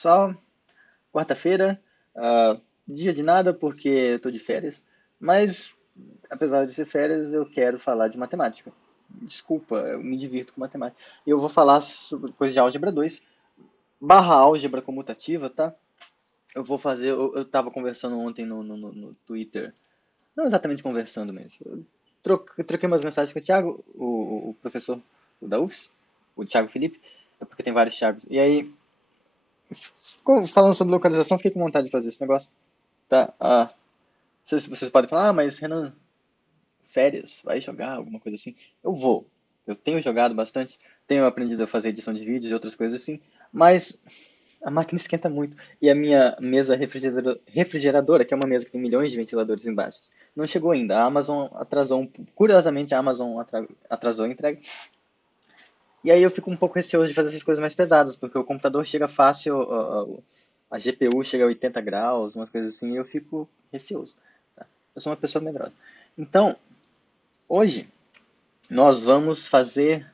Pessoal, quarta-feira, dia de nada porque eu tô de férias, mas apesar de ser férias, eu quero falar de matemática. Desculpa, eu me divirto com matemática. Eu vou falar sobre coisa de álgebra 2 barra álgebra comutativa, tá? Eu vou fazer, eu tava conversando ontem no Twitter, não exatamente conversando, mas eu troquei umas mensagens com o Thiago, o professor da UFS, o Thiago Felipe, é porque tem vários Thiagos. E aí, falando sobre localização, fiquei com vontade de fazer esse negócio. Tá? Vocês podem falar, mas Renan, férias, vai jogar alguma coisa assim? Eu vou. Eu tenho jogado bastante, tenho aprendido a fazer edição de vídeos e outras coisas assim, mas a máquina esquenta muito. E a minha mesa refrigeradora, que é uma mesa que tem milhões de ventiladores embaixo, não chegou ainda. A Amazon atrasou, curiosamente a Amazon atrasou a entrega. E aí eu fico um pouco receoso de fazer essas coisas mais pesadas, porque o computador chega fácil, a GPU chega a 80 graus, umas coisas assim, e eu fico receoso. Tá? Eu sou uma pessoa medrosa. Então, hoje, nós vamos fazer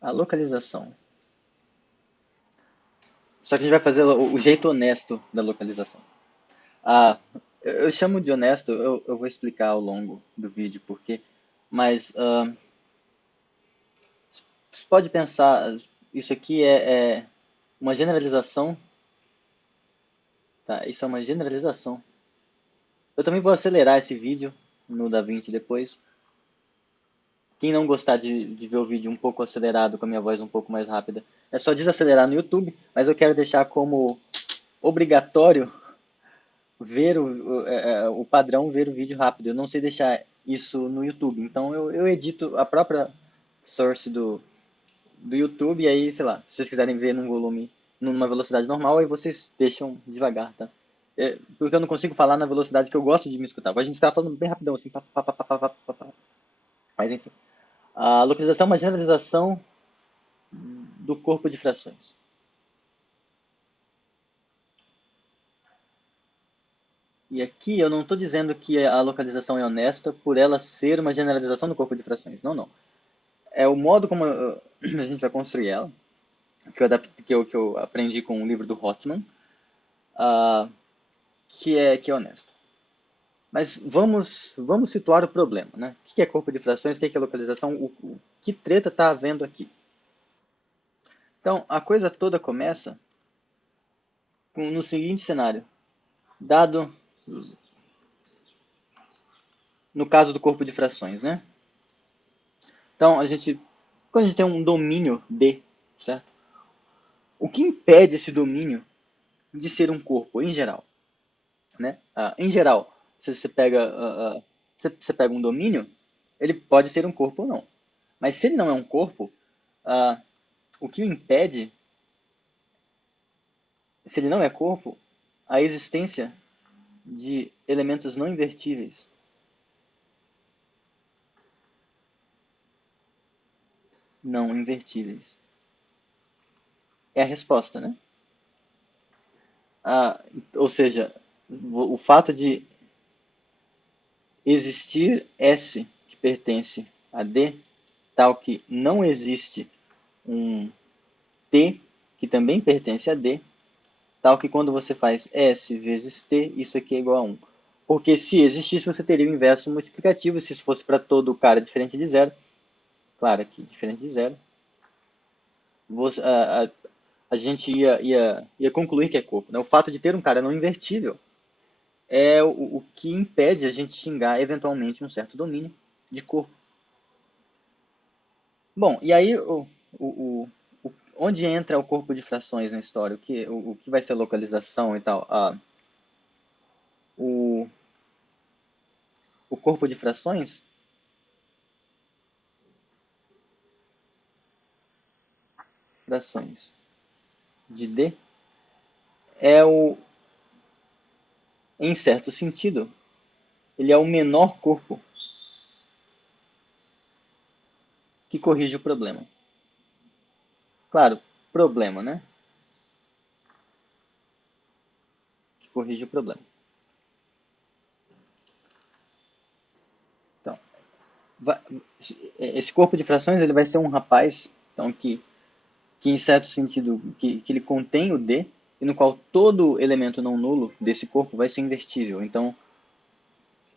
a localização. Só que a gente vai fazer o jeito honesto da localização. Ah, eu chamo de honesto, eu vou explicar ao longo do vídeo porque, mas você pode pensar, isso aqui é uma generalização, tá? Isso é uma generalização. Eu também vou acelerar esse vídeo no DaVinci depois. Quem não gostar de ver o vídeo um pouco acelerado, com a minha voz um pouco mais rápida, é só desacelerar no YouTube, mas eu quero deixar como obrigatório ver o padrão, ver o vídeo rápido. Eu não sei deixar isso no YouTube, então eu edito a própria source do YouTube, e aí, sei lá, se vocês quiserem ver num volume, numa velocidade normal, aí vocês deixam devagar, tá? Porque eu não consigo falar na velocidade que eu gosto de me escutar. A gente estava falando bem rapidão, assim, pá, pá, pá, pá, pá, pá, pá, pá. Mas enfim. A localização é uma generalização do corpo de frações. E aqui eu não estou dizendo que a localização é honesta por ela ser uma generalização do corpo de frações. Não, não. É o modo como a gente vai construir ela, que eu aprendi com o livro do Hotman, uh, que é honesto. Mas vamos situar o problema, né? O que é corpo de frações, o que é localização, que treta está havendo aqui? Então, a coisa toda começa no seguinte cenário. Dado, no caso do corpo de frações, né? Então, quando a gente tem um domínio D, certo? O que impede esse domínio de ser um corpo, em geral? Né? Em geral, se você pega um domínio, ele pode ser um corpo ou não. Mas se ele não é um corpo, o que o impede, se ele não é corpo, a existência de elementos não invertíveis. Não invertíveis. É a resposta, né? Ou seja, o fato de existir S que pertence a D, tal que não existe um T que também pertence a D, tal que quando você faz S vezes T, isso aqui é igual a 1. Porque se existisse, você teria o inverso multiplicativo, se isso fosse para todo cara diferente de zero, claro que diferente de zero, você, a gente ia concluir que é corpo. Né? O fato de ter um cara não invertível é o que impede a gente xingar eventualmente um certo domínio de corpo. Bom, e aí onde entra o corpo de frações na história? O que vai ser localização e tal? O, o corpo de frações de D é em certo sentido, ele é o menor corpo que corrige o problema. Claro, problema, né? Que corrige o problema. Então, esse corpo de frações ele vai ser um rapaz então, que em certo sentido, que ele contém o D, e no qual todo elemento não nulo desse corpo vai ser invertível. Então,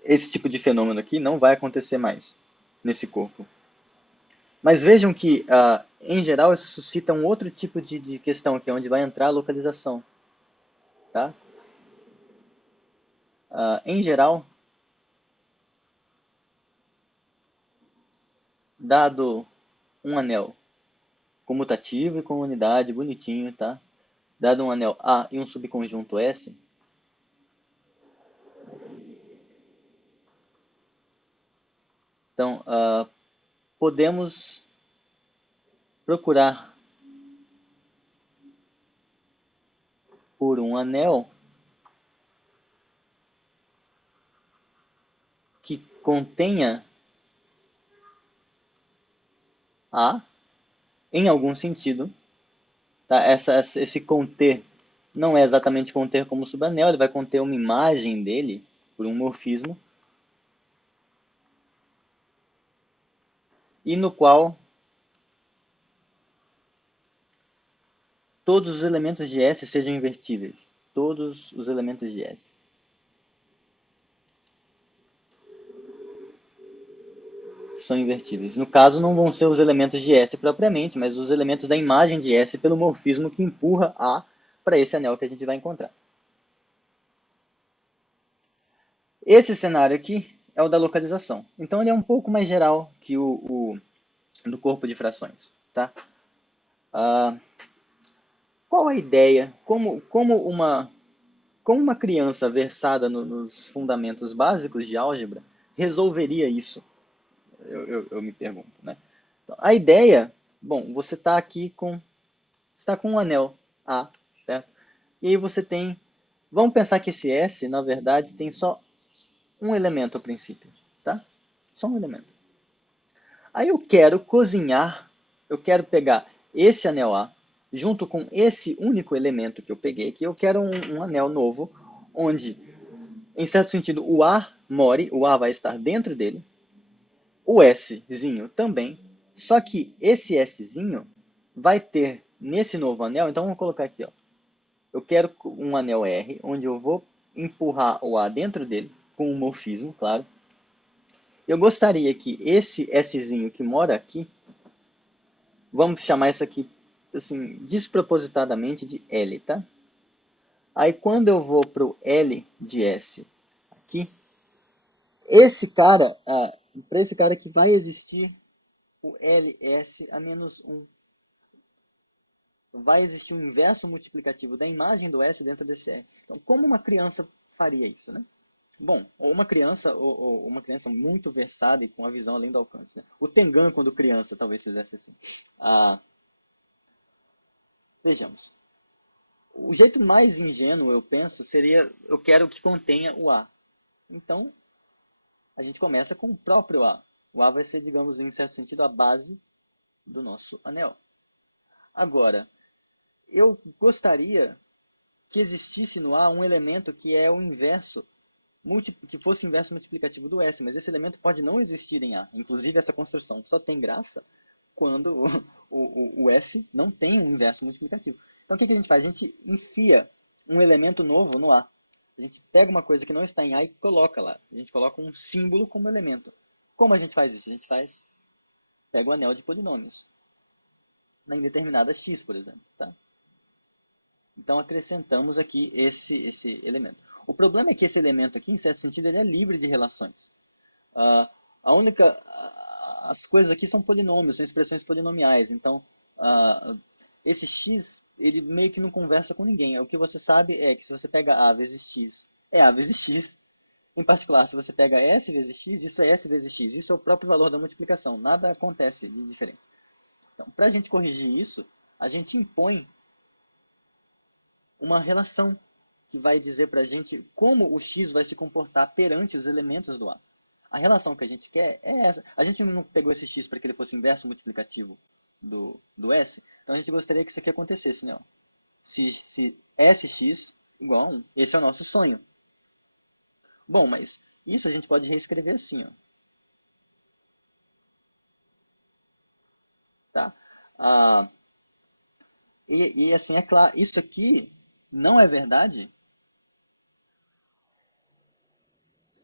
esse tipo de fenômeno aqui não vai acontecer mais nesse corpo. Mas vejam que, em geral, isso suscita um outro tipo de questão, que é onde vai entrar a localização. Tá? Em geral, dado um anel comutativo e com unidade, bonitinho, tá? Dado um anel A e um subconjunto S, então podemos procurar por um anel que contenha A em algum sentido, tá? Esse conter não é exatamente conter como subanel, ele vai conter uma imagem dele por um morfismo, e no qual todos os elementos de S sejam invertíveis. Todos os elementos de S são invertíveis. No caso, não vão ser os elementos de S propriamente, mas os elementos da imagem de S pelo morfismo que empurra A para esse anel que a gente vai encontrar. Esse cenário aqui é o da localização. Então ele é um pouco mais geral que o do corpo de frações. Tá? Ah, qual a ideia? Como uma criança versada nos fundamentos básicos de álgebra resolveria isso? Eu me pergunto. Né? Então, a ideia, bom, você está com um anel A, certo? E aí você tem, vamos pensar que esse S, na verdade, tem só um elemento a princípio, tá? Só um elemento. Aí eu quero cozinhar, eu quero pegar esse anel A, junto com esse único elemento que eu peguei aqui, eu quero um anel novo, onde, em certo sentido, o A more, o A vai estar dentro dele, o Szinho também, só que esse Szinho vai ter nesse novo anel, então vamos colocar aqui, ó, eu quero um anel R, onde eu vou empurrar o A dentro dele, com um morfismo, claro. Eu gostaria que esse Szinho que mora aqui, vamos chamar isso aqui, assim, despropositadamente de L, tá? Aí quando eu vou para o L de S aqui, esse cara, para esse cara que vai existir o LS a menos 1. Vai existir um inverso multiplicativo da imagem do S dentro desse R. Então, como uma criança faria isso, né? Bom, ou uma criança muito versada e com a visão além do alcance. Né? O Tengan, quando criança, talvez fizesse assim. Ah, vejamos. O jeito mais ingênuo, eu penso, seria eu quero que contenha o A. Então, a gente começa com o próprio A. O A vai ser, digamos, em certo sentido, a base do nosso anel. Agora, eu gostaria que existisse no A um elemento que é o inverso, que fosse o inverso multiplicativo do S, mas esse elemento pode não existir em A. Inclusive, essa construção só tem graça quando o S não tem um inverso multiplicativo. Então, o que a gente faz? A gente enfia um elemento novo no A. A gente pega uma coisa que não está em A e coloca lá. A gente coloca um símbolo como elemento. Como a gente faz isso? A gente pega o anel de polinômios, na indeterminada x, por exemplo. Tá? Então acrescentamos aqui esse elemento. O problema é que esse elemento aqui, em certo sentido, ele é livre de relações. A única, as coisas aqui são polinômios, são expressões polinomiais. Então, esse x, ele meio que não conversa com ninguém. O que você sabe é que se você pega a vezes x, é a vezes x. Em particular, se você pega s vezes x, isso é s vezes x. Isso é o próprio valor da multiplicação. Nada acontece de diferente. Então, para a gente corrigir isso, a gente impõe uma relação que vai dizer para a gente como o x vai se comportar perante os elementos do A. A relação que a gente quer é essa. A gente não pegou esse x para que ele fosse inverso multiplicativo do S, então a gente gostaria que isso aqui acontecesse, né? Se sx igual a 1. Esse é o nosso sonho. Bom, mas isso a gente pode reescrever assim, ó. Tá? Ah, e assim, é claro, isso aqui não é verdade,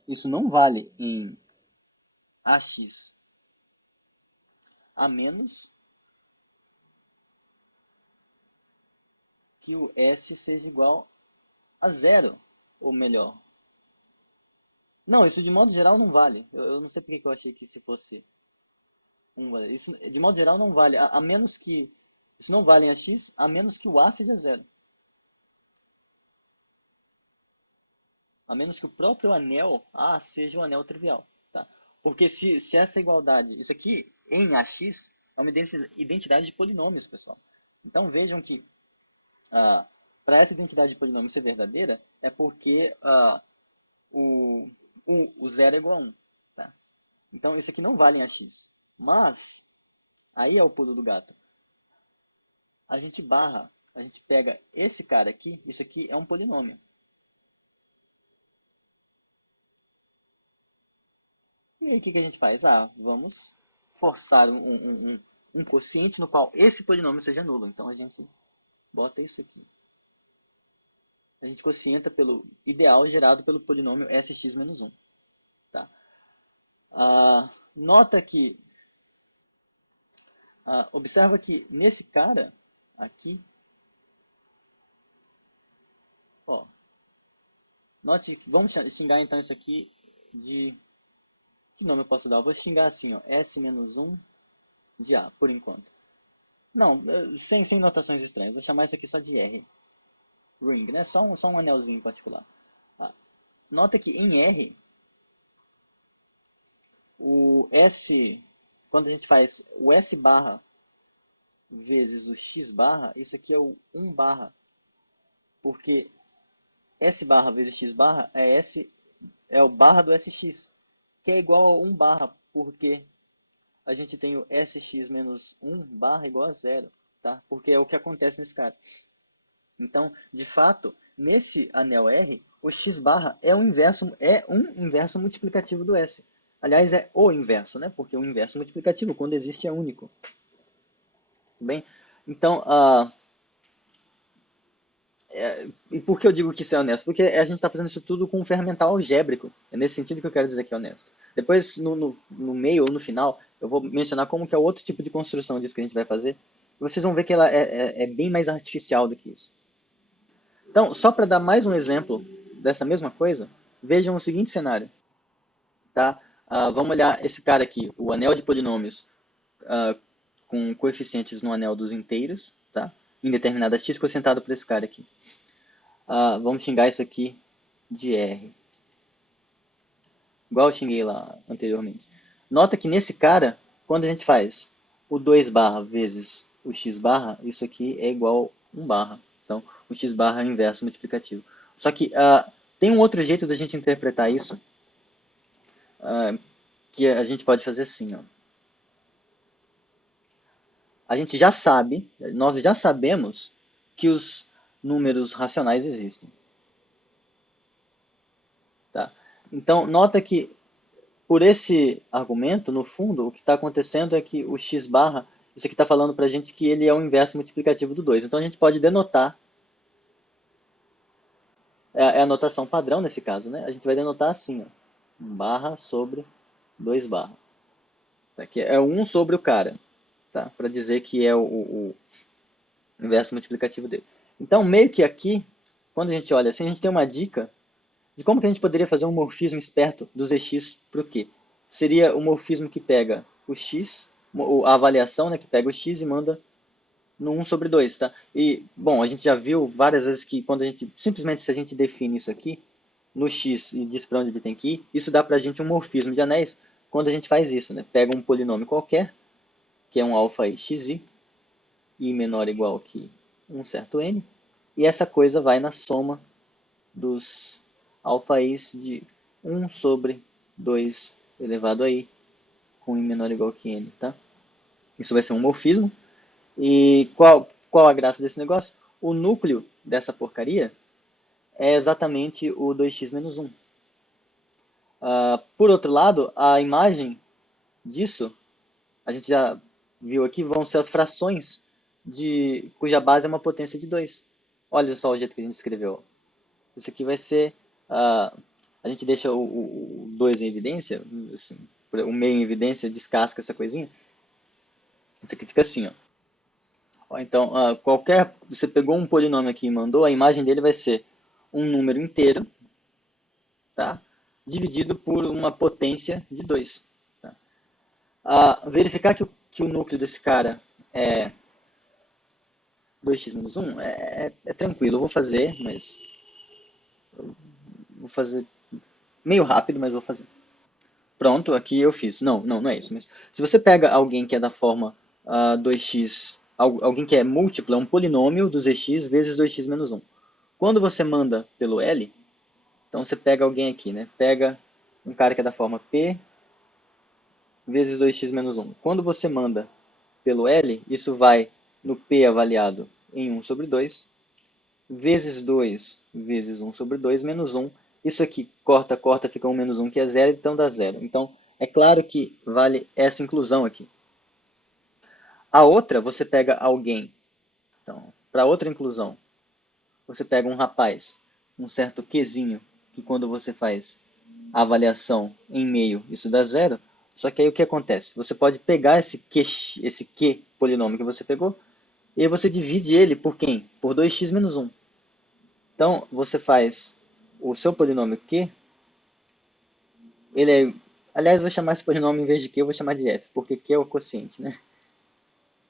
isso não vale em AX, a menos que o S seja igual a zero, ou melhor. Não, isso de modo geral não vale. Eu não sei porque que eu achei que se fosse um vale. Isso de modo geral não vale, a menos que. Isso não vale em AX, a menos que o A seja zero. A menos que o próprio anel A seja um anel trivial. Tá? Porque se essa igualdade. Isso aqui em AX é uma identidade de polinômios, pessoal. Então vejam que para essa identidade de polinômio ser verdadeira, é porque o, o zero é igual a 1. Tá? Então isso aqui não vale em AX. Mas, aí é o pulo do gato. A gente barra, a gente pega esse cara aqui, isso aqui é um polinômio. E aí o que a gente faz? Vamos forçar um quociente no qual esse polinômio seja nulo. Então a gente bota isso aqui. A gente quocienta pelo ideal gerado pelo polinômio sx-1. Tá? Nota que, observa que nesse cara aqui, ó, note que vamos xingar então isso aqui de, que nome eu posso dar? Eu vou xingar assim, ó, S-1 de A, por enquanto. Não, sem notações estranhas, vou chamar isso aqui só de R. Ring, né? Só um anelzinho em particular. Ah, nota que em R, o S, quando a gente faz o S barra vezes o X barra, isso aqui é o 1 barra, porque S barra vezes X barra é o barra do SX, que é igual a 1 barra, porque a gente tem o SX menos 1 barra igual a zero, tá? Porque é o que acontece nesse cara. Então, de fato, nesse anel R, o x barra é um inverso multiplicativo do S. Aliás, é o inverso, né? Porque o inverso multiplicativo, quando existe, é único. Tudo bem? Então, e por que eu digo que isso é honesto? Porque a gente está fazendo isso tudo com um fermental algébrico. É nesse sentido que eu quero dizer que é honesto. Depois, no meio ou no final, eu vou mencionar como que é outro tipo de construção disso que a gente vai fazer. E vocês vão ver que ela é bem mais artificial do que isso. Então, só para dar mais um exemplo dessa mesma coisa, vejam o seguinte cenário, tá? Vamos olhar esse cara aqui, o anel de polinômios com coeficientes no anel dos inteiros, tá? Em determinada x quocientado por esse cara aqui. Vamos xingar isso aqui de R, igual eu xinguei lá anteriormente. Nota que nesse cara, quando a gente faz o 2 barra vezes o x barra, isso aqui é igual a 1 barra. Então, o x barra é o inverso multiplicativo. Só que tem um outro jeito da gente interpretar isso, que a gente pode fazer assim, ó. A gente já sabe, nós já sabemos que os números racionais existem. Tá? Então, nota que por esse argumento, no fundo, o que está acontecendo é que o x barra, isso aqui está falando para a gente que ele é o inverso multiplicativo do 2. Então a gente pode denotar, é a notação padrão nesse caso, né? A gente vai denotar assim, ó, barra sobre 2 barra. Tá? Que é 1 sobre o cara, tá? Para dizer que é o inverso multiplicativo dele. Então, meio que aqui, quando a gente olha assim, a gente tem uma dica de como que a gente poderia fazer um morfismo esperto do Zx para o quê? Seria o morfismo que pega o x, a avaliação, né, que pega o x e manda no 1 sobre 2, tá? E, bom, a gente já viu várias vezes que quando a gente, simplesmente se a gente define isso aqui, no x e diz para onde ele tem que ir, isso dá para a gente um morfismo de anéis quando a gente faz isso, né? Pega um polinômio qualquer, que é um alfa xi, i menor ou igual que um certo n, e essa coisa vai na soma dos alfaís de 1 sobre 2 elevado a i, com i menor ou igual que n, tá? Isso vai ser um morfismo. E qual a graça desse negócio? O núcleo dessa porcaria é exatamente o 2x menos 1. Por outro lado, a imagem disso, a gente já viu aqui, vão ser as frações cuja base é uma potência de 2. Olha só o jeito que a gente escreveu. Isso aqui vai ser, ah, a gente deixa o 2 em evidência, assim, o meio em evidência, descasca essa coisinha. Isso aqui fica assim, ó. Ó, então, você pegou um polinômio aqui e mandou, a imagem dele vai ser um número inteiro, tá? Dividido por uma potência de 2. Tá? Verificar que o núcleo desse cara é 2x menos 1 é tranquilo, eu vou fazer, mas vou fazer meio rápido, mas vou fazer. Pronto, aqui eu fiz. Não é isso. Mas se você pega alguém que é da forma 2x, alguém que é múltiplo, é um polinômio dos x vezes 2x menos 1. Quando você manda pelo L, então você pega alguém aqui, né? Pega um cara que é da forma P vezes 2x menos 1. Quando você manda pelo L, isso vai no P avaliado em 1 sobre 2, vezes 2 vezes 1 sobre 2 menos 1. Isso aqui corta, corta, fica 1 menos 1, que é 0, então dá 0. Então, é claro que vale essa inclusão aqui. A outra, você pega alguém. Então, para outra inclusão, você pega um rapaz, um certo Qzinho, que quando você faz a avaliação em meio, isso dá 0. Só que aí o que acontece? Você pode pegar esse Q polinômio que você pegou, e aí você divide ele por quem? Por 2x menos 1. Então, você faz o seu polinômio Q, ele é... Aliás, eu vou chamar esse polinômio em vez de Q, eu vou chamar de F, porque Q é o quociente, né?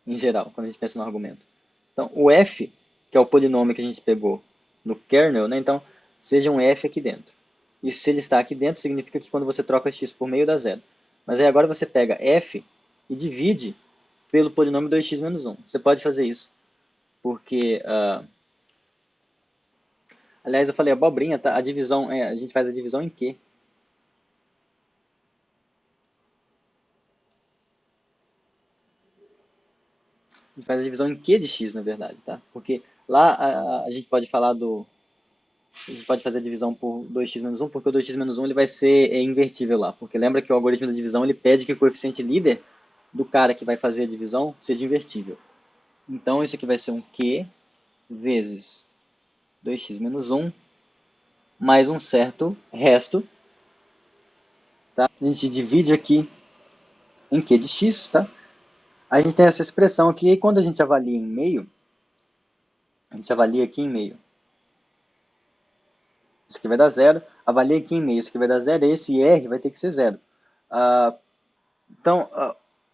Em geral, quando a gente pensa no argumento. Então, o F, que é o polinômio que a gente pegou no kernel, né? Então, seja um F aqui dentro. E se ele está aqui dentro, significa que quando você troca x por meio, dá zero. Mas aí agora você pega F e divide pelo polinômio 2x menos 1. Você pode fazer isso, porque... aliás, eu falei abobrinha, tá? A divisão, a gente faz a divisão em Q. A gente faz a divisão em Q de x, na verdade, tá? Porque lá a gente pode falar do... A gente pode fazer a divisão por 2x menos 1, porque o 2x menos 1 ele vai ser invertível lá. Porque lembra que o algoritmo da divisão ele pede que o coeficiente líder do cara que vai fazer a divisão seja invertível. Então isso aqui vai ser um Q vezes 2x menos 1 mais um certo resto. Tá? A gente divide aqui em Q de x. Tá? A gente tem essa expressão aqui, e quando a gente avalia em meio, a gente avalia aqui em meio. Isso aqui vai dar zero. Avalia aqui em meio, isso aqui vai dar zero. E esse R vai ter que ser zero. Então,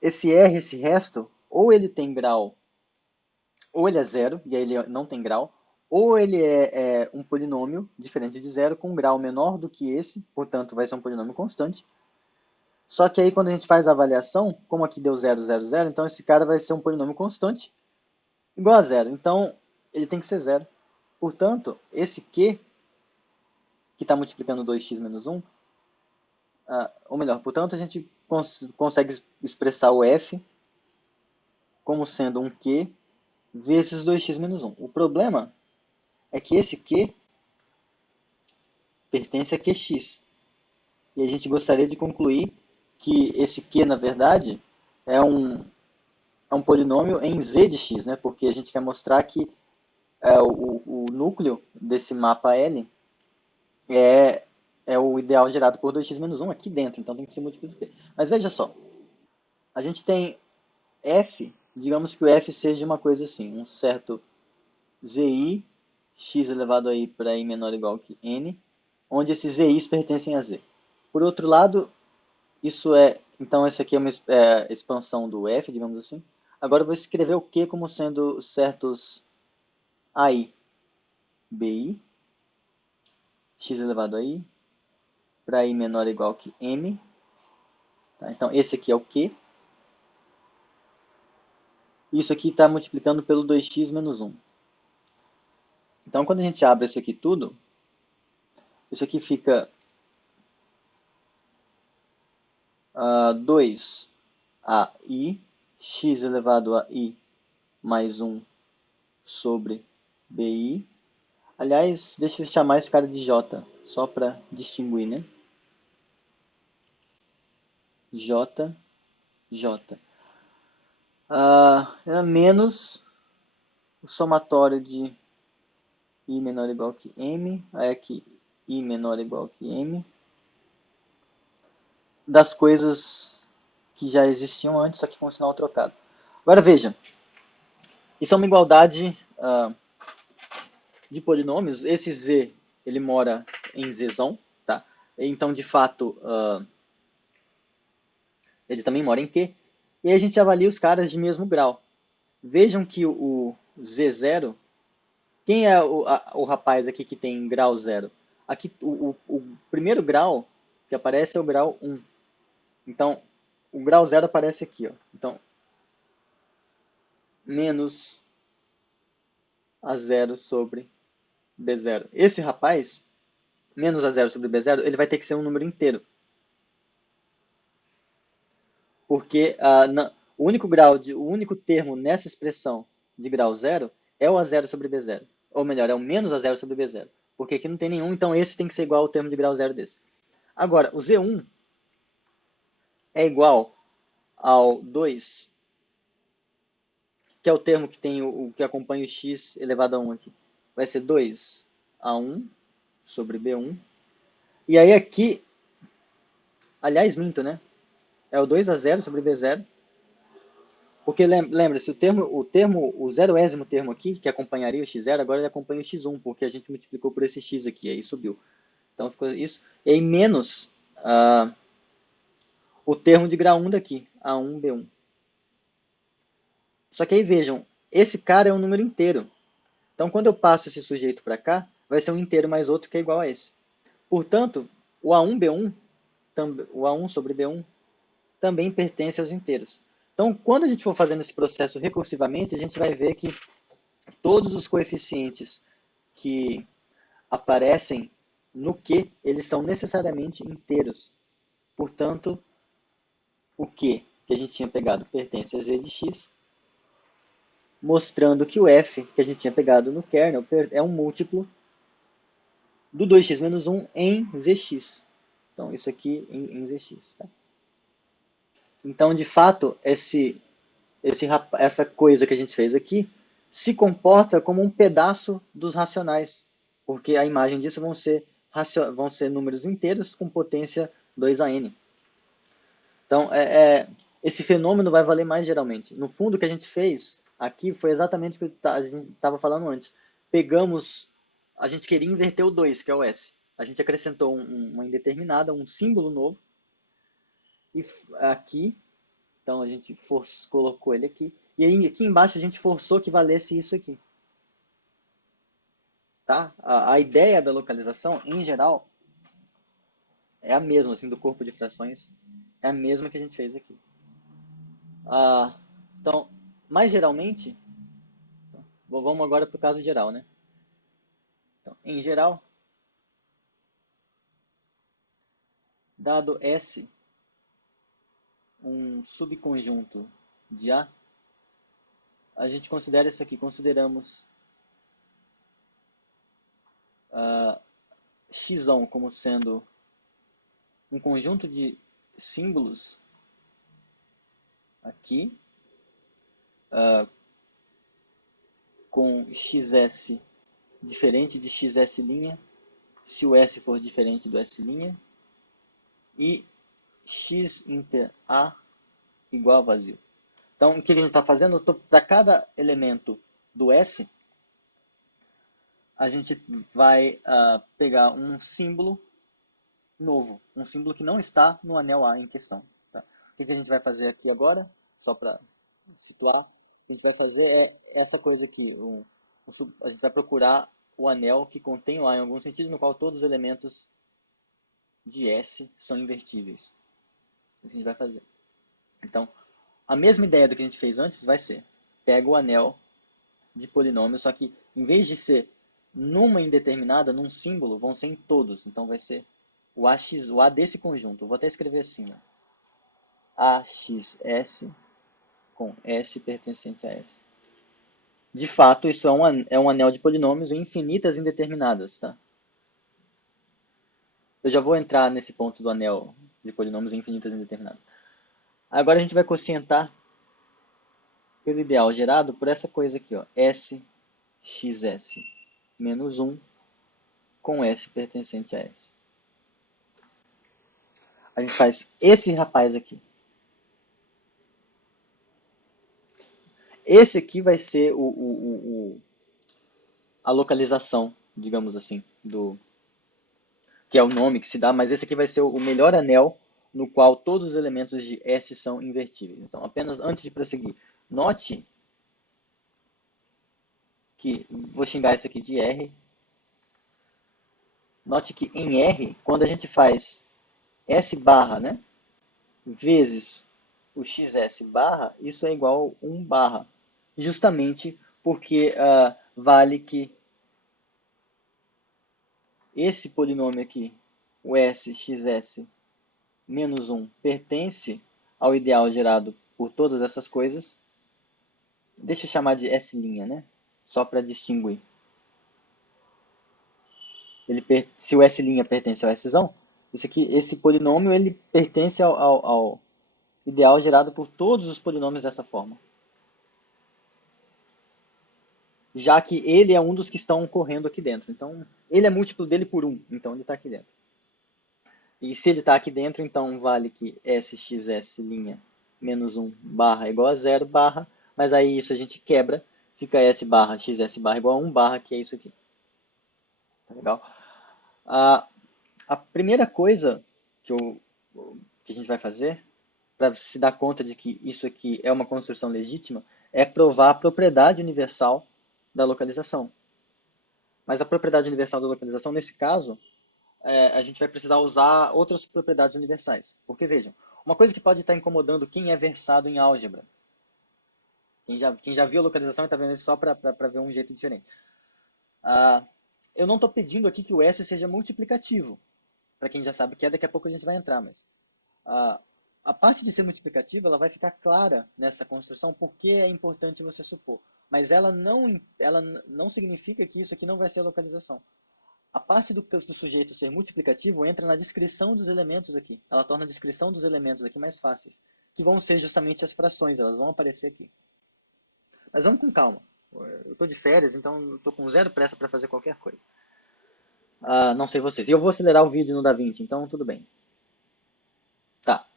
esse R, esse resto, ou ele tem grau, ou ele é zero, e aí ele não tem grau, ou ele é um polinômio diferente de zero, com um grau menor do que esse, portanto vai ser um polinômio constante. Só que aí quando a gente faz a avaliação, como aqui deu 0, 0, 0, então esse cara vai ser um polinômio constante igual a zero. Então ele tem que ser zero. Portanto, esse Q, que está multiplicando 2x menos 1, ou melhor, portanto a gente consegue expressar o F como sendo um Q vezes 2x menos 1. O problema é que esse Q pertence a Qx. E a gente gostaria de concluir que esse Q, na verdade, é um polinômio em z de x, né? Porque a gente quer mostrar que o núcleo desse mapa L é, é o ideal gerado por 2x menos 1 aqui dentro, então tem que ser múltiplo de P. Mas veja só, a gente tem F, digamos que o F seja uma coisa assim, um certo zi, x elevado a i para i menor ou igual que n, onde esses zi's pertencem a z. Por outro lado, isso então essa aqui é uma expansão do f, digamos assim. Agora eu vou escrever o q como sendo certos ai, bi, x elevado a i, para i menor ou igual que m. Tá? Então esse aqui é o q. Isso aqui está multiplicando pelo 2x menos 1. Então quando a gente abre isso aqui tudo, isso aqui fica 2ai, x elevado a i mais 1 sobre bi. Aliás, deixa eu chamar esse cara de j, só para distinguir, né? j, j. É menos o somatório de I menor ou igual que M, aí aqui I menor ou igual que M, das coisas que já existiam antes, só que com o sinal trocado. Agora veja, isso é uma igualdade de polinômios. Esse Z, ele mora em Zzão, tá? Então, de fato, ele também mora em Q. E aí a gente avalia os caras de mesmo grau. Vejam que o Z0, quem é o rapaz aqui que tem grau 0? Aqui, o primeiro grau que aparece é o grau 1. Então, o grau 0 aparece aqui. Ó. Então, menos A0 sobre B0. Esse rapaz, menos A0 sobre B0, ele vai ter que ser um número inteiro. Porque o único termo nessa expressão de grau 0 é o A0 sobre B0. Ou melhor, é o menos A0 sobre B0. Porque aqui não tem nenhum, então esse tem que ser igual ao termo de grau 0 desse. Agora, o Z1 é igual ao 2, que é o termo que tem o que acompanha o x elevado a 1 aqui. Vai ser 2A1 sobre B1. E aí aqui, aliás, minto, né? É o 2A0 sobre B0. Porque lembra-se, o zeroésimo termo aqui, que acompanharia o x0, agora ele acompanha o x1, porque a gente multiplicou por esse x aqui, aí subiu. Então ficou isso. E aí menos o termo de grau 1 daqui, A1, B1. Só que aí vejam, esse cara é um número inteiro. Então quando eu passo esse sujeito para cá, vai ser um inteiro mais outro que é igual a esse. Portanto, o A1, B1, o A1 sobre B1 também pertence aos inteiros. Então, quando a gente for fazendo esse processo recursivamente, a gente vai ver que todos os coeficientes que aparecem no Q, eles são necessariamente inteiros. Portanto, o Q que a gente tinha pegado pertence a z de x, mostrando que o f que a gente tinha pegado no kernel é um múltiplo do 2x menos 1 em zx. Então, isso aqui em zx. Tá? Então, de fato, essa coisa que a gente fez aqui se comporta como um pedaço dos racionais, porque a imagem disso vão ser números inteiros com potência 2 a n. Então, esse fenômeno vai valer mais geralmente. No fundo, o que a gente fez aqui foi exatamente o que a gente estava falando antes. A gente queria inverter o 2, que é o S. A gente acrescentou uma indeterminada, um símbolo novo, e aqui então a gente colocou ele aqui. E aí aqui embaixo a gente forçou que valesse isso aqui. Tá? A ideia da localização, em geral, é a mesma, assim, do corpo de frações. É a mesma que a gente fez aqui. Então, mais geralmente, vamos agora para o caso geral, né? Então, em geral, dado S um subconjunto de a gente considera isso aqui, consideramos x como sendo um conjunto de símbolos aqui, com xs diferente de xs', se o s for diferente do s', e x inter a igual a vazio. Então, o que a gente está fazendo? Para cada elemento do S, a gente vai pegar um símbolo novo, um símbolo que não está no anel A em questão. Tá? O que a gente vai fazer aqui agora, só para situar, o que a gente vai fazer é essa coisa aqui, a gente vai procurar o anel que contém o A em algum sentido, no qual todos os elementos de S são invertíveis. Isso que a gente vai fazer. Então, a mesma ideia do que a gente fez antes vai ser, pega o anel de polinômio, só que em vez de ser numa indeterminada, num símbolo, vão ser em todos. Então vai ser o A desse conjunto. Eu vou até escrever assim, ó. AXS com S pertencente a S. De fato, isso é um anel de polinômios em infinitas indeterminadas, tá? Eu já vou entrar nesse ponto do anel de polinômios em infinitas indeterminadas. Agora a gente vai quocientar pelo ideal gerado por essa coisa aqui, ó, SXS. menos 1 com S pertencente a S. A gente faz esse rapaz aqui. Esse aqui vai ser a localização, digamos assim, que é o nome que se dá, mas esse aqui vai ser o melhor anel no qual todos os elementos de S são invertíveis. Então, apenas antes de prosseguir, note que, vou xingar isso aqui de R, note que em R, quando a gente faz S barra, né, vezes o XS barra, isso é igual a 1 barra, justamente porque vale que esse polinômio aqui, o SXS menos 1, pertence ao ideal gerado por todas essas coisas. Deixa eu chamar de S', né? Só para distinguir. Se o S' pertence ao S', esse polinômio ele pertence ao ideal gerado por todos os polinômios dessa forma. Já que ele é um dos que estão correndo aqui dentro. Então, ele é múltiplo dele por 1, então ele está aqui dentro. E se ele está aqui dentro, então vale que SXS' menos 1 barra é igual a 0 barra, mas aí isso a gente quebra, fica S barra XS barra igual a 1 barra, que é isso aqui. Tá legal? A primeira coisa que a gente vai fazer, para se dar conta de que isso aqui é uma construção legítima, é provar a propriedade universal da localização. Mas a propriedade universal da localização, nesse caso, a gente vai precisar usar outras propriedades universais. Porque, vejam, uma coisa que pode estar incomodando quem é versado em álgebra, quem já viu a localização e está vendo isso só para ver um jeito diferente. Eu não estou pedindo aqui que o S seja multiplicativo, para quem já sabe que é, daqui a pouco a gente vai entrar, mas a parte de ser multiplicativa ela vai ficar clara nessa construção porque é importante você supor. Mas ela não significa que isso aqui não vai ser a localização. A parte do sujeito ser multiplicativo entra na descrição dos elementos aqui. Ela torna a descrição dos elementos aqui mais fáceis, que vão ser justamente as frações, elas vão aparecer aqui. Mas vamos com calma. Eu estou de férias, então estou com zero pressa para fazer qualquer coisa. Não sei vocês. E eu vou acelerar o vídeo no DaVinci, então tudo bem. Tá.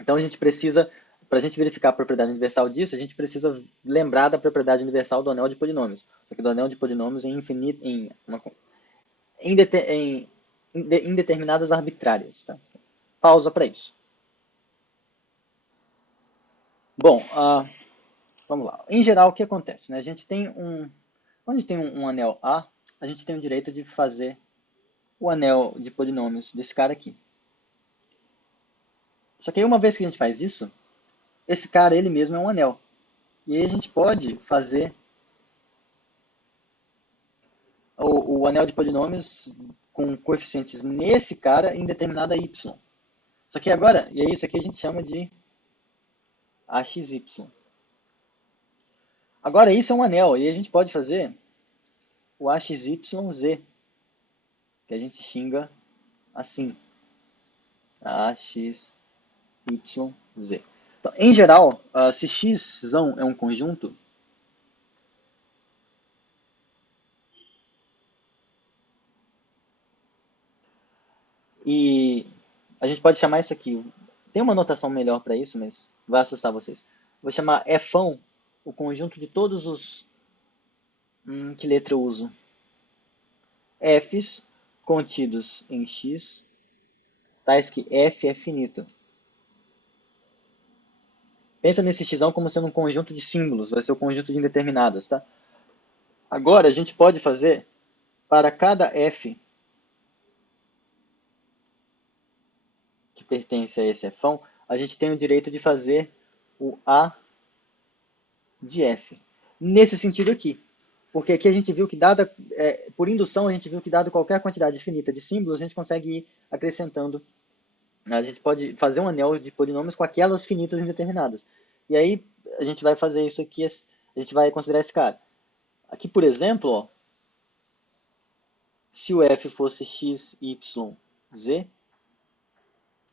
Então a gente precisa, para a gente verificar a propriedade universal disso, a gente precisa lembrar da propriedade universal do anel de polinômios. Só que do anel de polinômios em indeterminadas arbitrárias. Tá? Pausa para isso. Bom, vamos lá. Em geral, o que acontece? Né? A gente tem quando a gente tem um anel A, a gente tem o direito de fazer o anel de polinômios desse cara aqui. Só que aí uma vez que a gente faz isso, esse cara ele mesmo é um anel. E aí a gente pode fazer o anel de polinômios com coeficientes nesse cara em determinada y. Só que agora, e é isso aqui a gente chama de AXY. Agora isso é um anel, e a gente pode fazer o AXYZ, que a gente xinga assim. AXYZ. Então, em geral, se x é um conjunto, e a gente pode chamar isso aqui, tem uma notação melhor para isso, mas vai assustar vocês. Vou chamar Fão o conjunto de todos os... que letra eu uso? F's contidos em X, tais que F é finito. Pensa nesse x como sendo um conjunto de símbolos, vai ser o conjunto de indeterminadas, tá? Agora a gente pode fazer para cada F que pertence a esse Fão, a gente tem o direito de fazer o A de F. Nesse sentido aqui. Porque aqui a gente viu que, por indução, a gente viu que dado qualquer quantidade finita de símbolos, a gente consegue ir acrescentando. A gente pode fazer um anel de polinômios com aquelas finitas indeterminadas. E aí a gente vai fazer isso aqui, a gente vai considerar esse cara. Aqui, por exemplo, ó, se o f fosse x, y, z,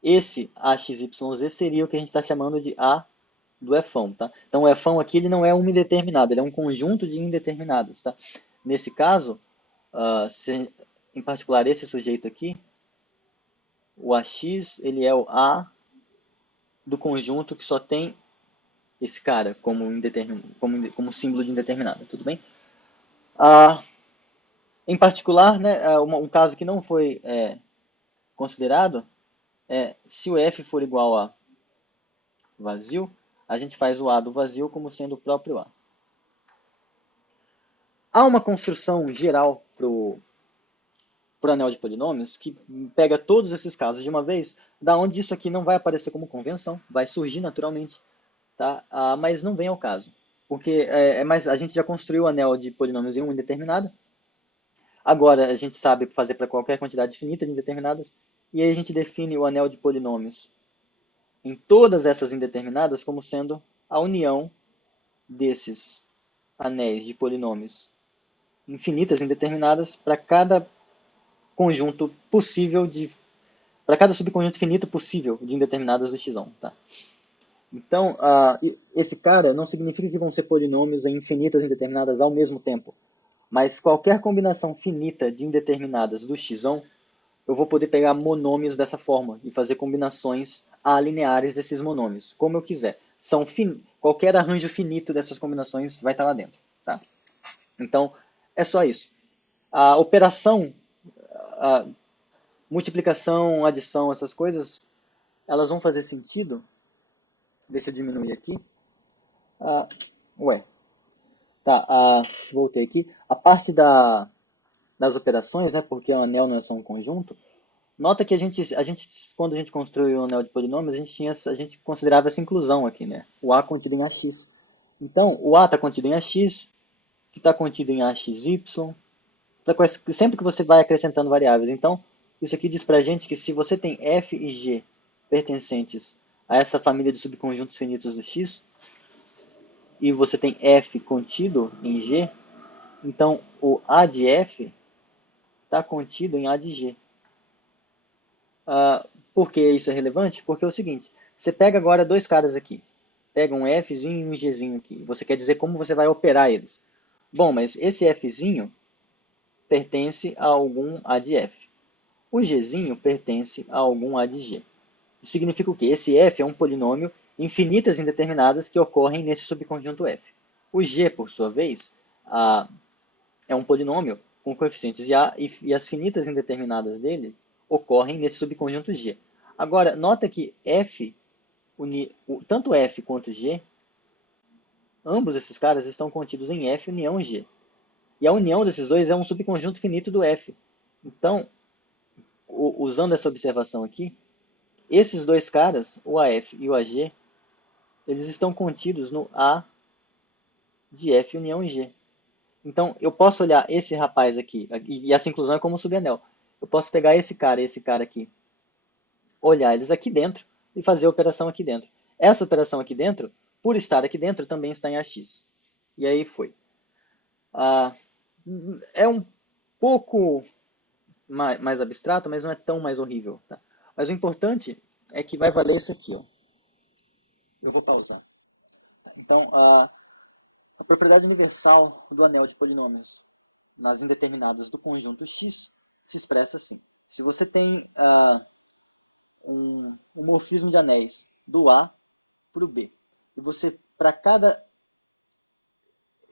esse AXYZ seria o que a gente está chamando de A do Fão, tá? Então o Fão aqui ele não é uma indeterminada, ele é um conjunto de indeterminados, tá? Nesse caso, em particular esse sujeito aqui, o AX, ele é o A do conjunto que só tem esse cara como símbolo de indeterminado, tudo bem? Ah, em particular, né, um caso que não foi considerado é se o F for igual a vazio, a gente faz o A do vazio como sendo o próprio A. Há uma construção geral para o anel de polinômios que pega todos esses casos de uma vez, da onde isso aqui não vai aparecer como convenção, vai surgir naturalmente, tá? Mas não vem ao caso, porque a gente já construiu o anel de polinômios em um indeterminado, agora a gente sabe fazer para qualquer quantidade finita de indeterminadas, e aí a gente define o anel de polinômios em todas essas indeterminadas como sendo a união desses anéis de polinômios infinitas indeterminadas para cada conjunto possível para cada subconjunto finito possível de indeterminadas do x1, tá? Então, esse cara não significa que vão ser polinômios em infinitas indeterminadas ao mesmo tempo, mas qualquer combinação finita de indeterminadas do x1, eu vou poder pegar monômios dessa forma e fazer combinações alineares desses monômios, como eu quiser. Qualquer arranjo finito dessas combinações vai estar lá dentro, tá? Então, é só isso. A operação, a multiplicação, adição, essas coisas, elas vão fazer sentido. Deixa eu diminuir aqui. Ah, ué, tá, voltei aqui. A parte das operações, né, porque o anel não é só um conjunto, nota que quando a gente construiu o anel de polinômios, a gente considerava essa inclusão aqui, né? O A contido em AX. Então, o A está contido em AX, que está contido em AXY, sempre que você vai acrescentando variáveis. Então, isso aqui diz pra gente que se você tem F e G pertencentes a essa família de subconjuntos finitos do X, e você tem F contido em G, então o A de F está contido em A de G. Por que isso é relevante? Porque é o seguinte, você pega agora dois caras aqui, pega um Fzinho e um Gzinho aqui, você quer dizer como você vai operar eles. Bom, mas esse Fzinho pertence a algum A de F. O Gzinho pertence a algum A de G. Isso significa o quê? Esse F é um polinômio infinitas indeterminadas que ocorrem nesse subconjunto F. O G, por sua vez, é um polinômio com coeficientes A e as finitas indeterminadas dele ocorrem nesse subconjunto G. Agora, nota que tanto F quanto G, ambos esses caras estão contidos em F união G. E a união desses dois é um subconjunto finito do F. Então, usando essa observação aqui, esses dois caras, o AF e o AG, eles estão contidos no A de F união G. Então, eu posso olhar esse rapaz aqui, e essa inclusão é como subanel. Eu posso pegar esse cara e esse cara aqui, olhar eles aqui dentro e fazer a operação aqui dentro. Essa operação aqui dentro, por estar aqui dentro, também está em AX. E aí foi. É um pouco mais abstrato, mas não é tão mais horrível. Tá? Mas o importante é que vai valer isso aqui. Ó. Eu vou pausar. Tá? Então, a propriedade universal do anel de polinômios nas indeterminadas do conjunto X se expressa assim. Se você tem um morfismo de anéis do A para o B, e você, para cada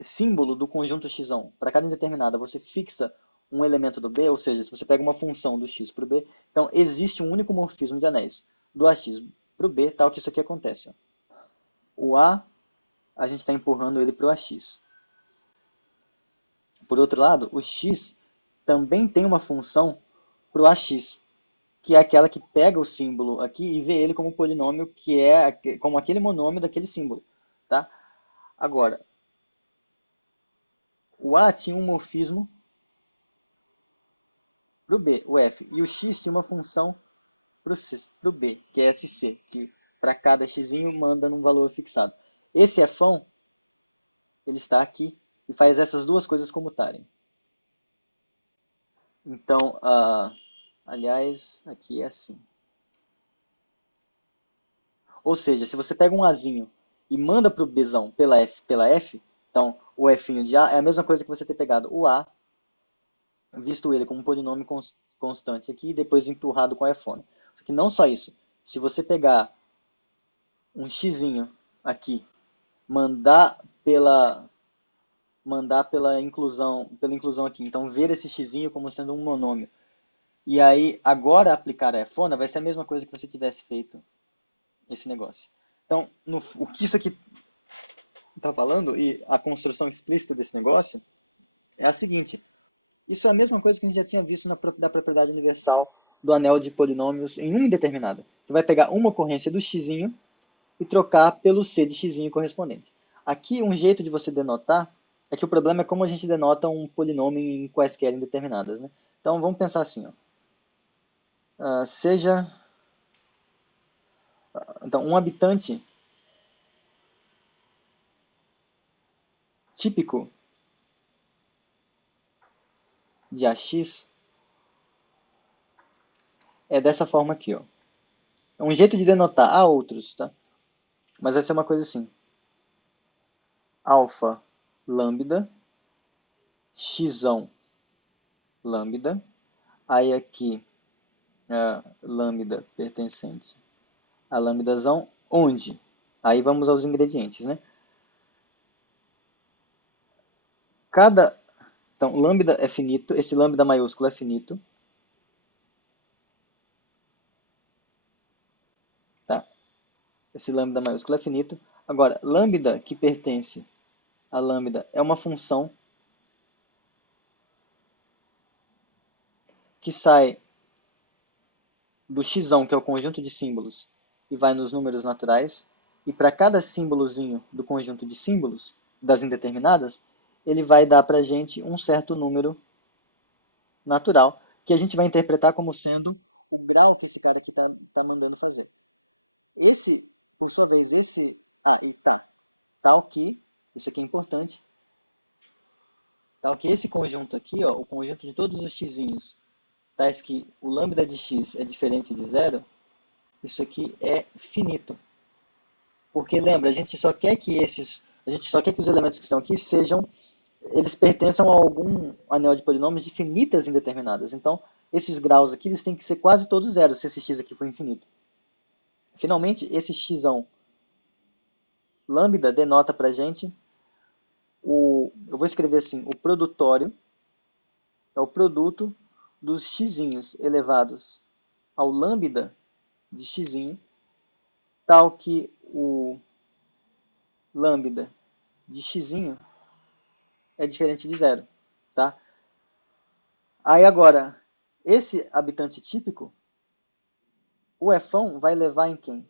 símbolo do conjunto x, para cada indeterminada, você fixa um elemento do B, ou seja, se você pega uma função do x para o B, então existe um único morfismo de anéis do AX para o B, tal que isso aqui acontece. Ó. O a gente está empurrando ele para o AX. Por outro lado, o x também tem uma função para o AX, que é aquela que pega o símbolo aqui e vê ele como polinômio, que é como aquele monômio daquele símbolo. Tá? Agora, o A tinha um morfismo para o B, o F, e o X tinha uma função para o B, que é SC, que para cada x manda num valor fixado. Esse Fão, ele está aqui e faz essas duas coisas comutarem. Então, aliás, aqui é assim. Ou seja, se você pega um Azinho e manda para o Bzão pela F, então o Finho de A é a mesma coisa que você ter pegado o A visto ele como um polinômio constante aqui e depois empurrado com a efona. Só que não só isso. Se você pegar um xzinho aqui, mandar pela inclusão aqui, então ver esse xzinho como sendo um monômio, e aí agora aplicar a efona, vai ser a mesma coisa que você tivesse feito esse negócio. Então, o que isso aqui está falando, e a construção explícita desse negócio, é a seguinte: isso é a mesma coisa que a gente já tinha visto da propriedade universal do anel de polinômios em um indeterminado. Você vai pegar uma ocorrência do xzinho e trocar pelo c de xzinho correspondente. Aqui, um jeito de você denotar é que o problema é como a gente denota um polinômio em quaisquer indeterminadas, né? Então, vamos pensar assim, ó. Seja... Então, um habitante típico de AX é dessa forma aqui, ó. É um jeito de denotar. Há outros, tá? Mas vai ser uma coisa assim. Alfa lambda, xão lambda, aí aqui lambda pertencente a lambdazão, onde? Aí vamos aos ingredientes, né? Então, lambda é finito, esse lambda maiúsculo é finito, tá? Esse lambda maiúsculo é finito. Agora, lambda que pertence a lambda é uma função que sai do xão, que é o conjunto de símbolos, e vai nos números naturais. E para cada símbolozinho do conjunto de símbolos das indeterminadas, ele vai dar para a gente um certo número natural, que a gente vai interpretar como sendo o grau que esse cara aqui tá mandando fazer. Esse, por sua vez, esse... Ah, e tal que, isso aqui é importante, tal que esse conjunto aqui, ó, o conjunto de todos os xzinhos, tais que o lambda de x é diferente de zero, isso aqui é finito. Porque lembra, a gente só quer que os elementos que estão aqui eles pertençam a algum anel de polinômios de finitas indeterminadas. Então, esses graus aqui, eles têm que ser quase todos zeros, se esse x aqui for infinito. Finalmente, esse xão lambda denota pra gente eu vou escrever assim, o produtório é o produto dos xzinhos elevados ao lambda de xzinho, tal que o lambda de xzinho é diferente de zero, tá? Aí agora, esse habitante típico, o fão vai levar em quem?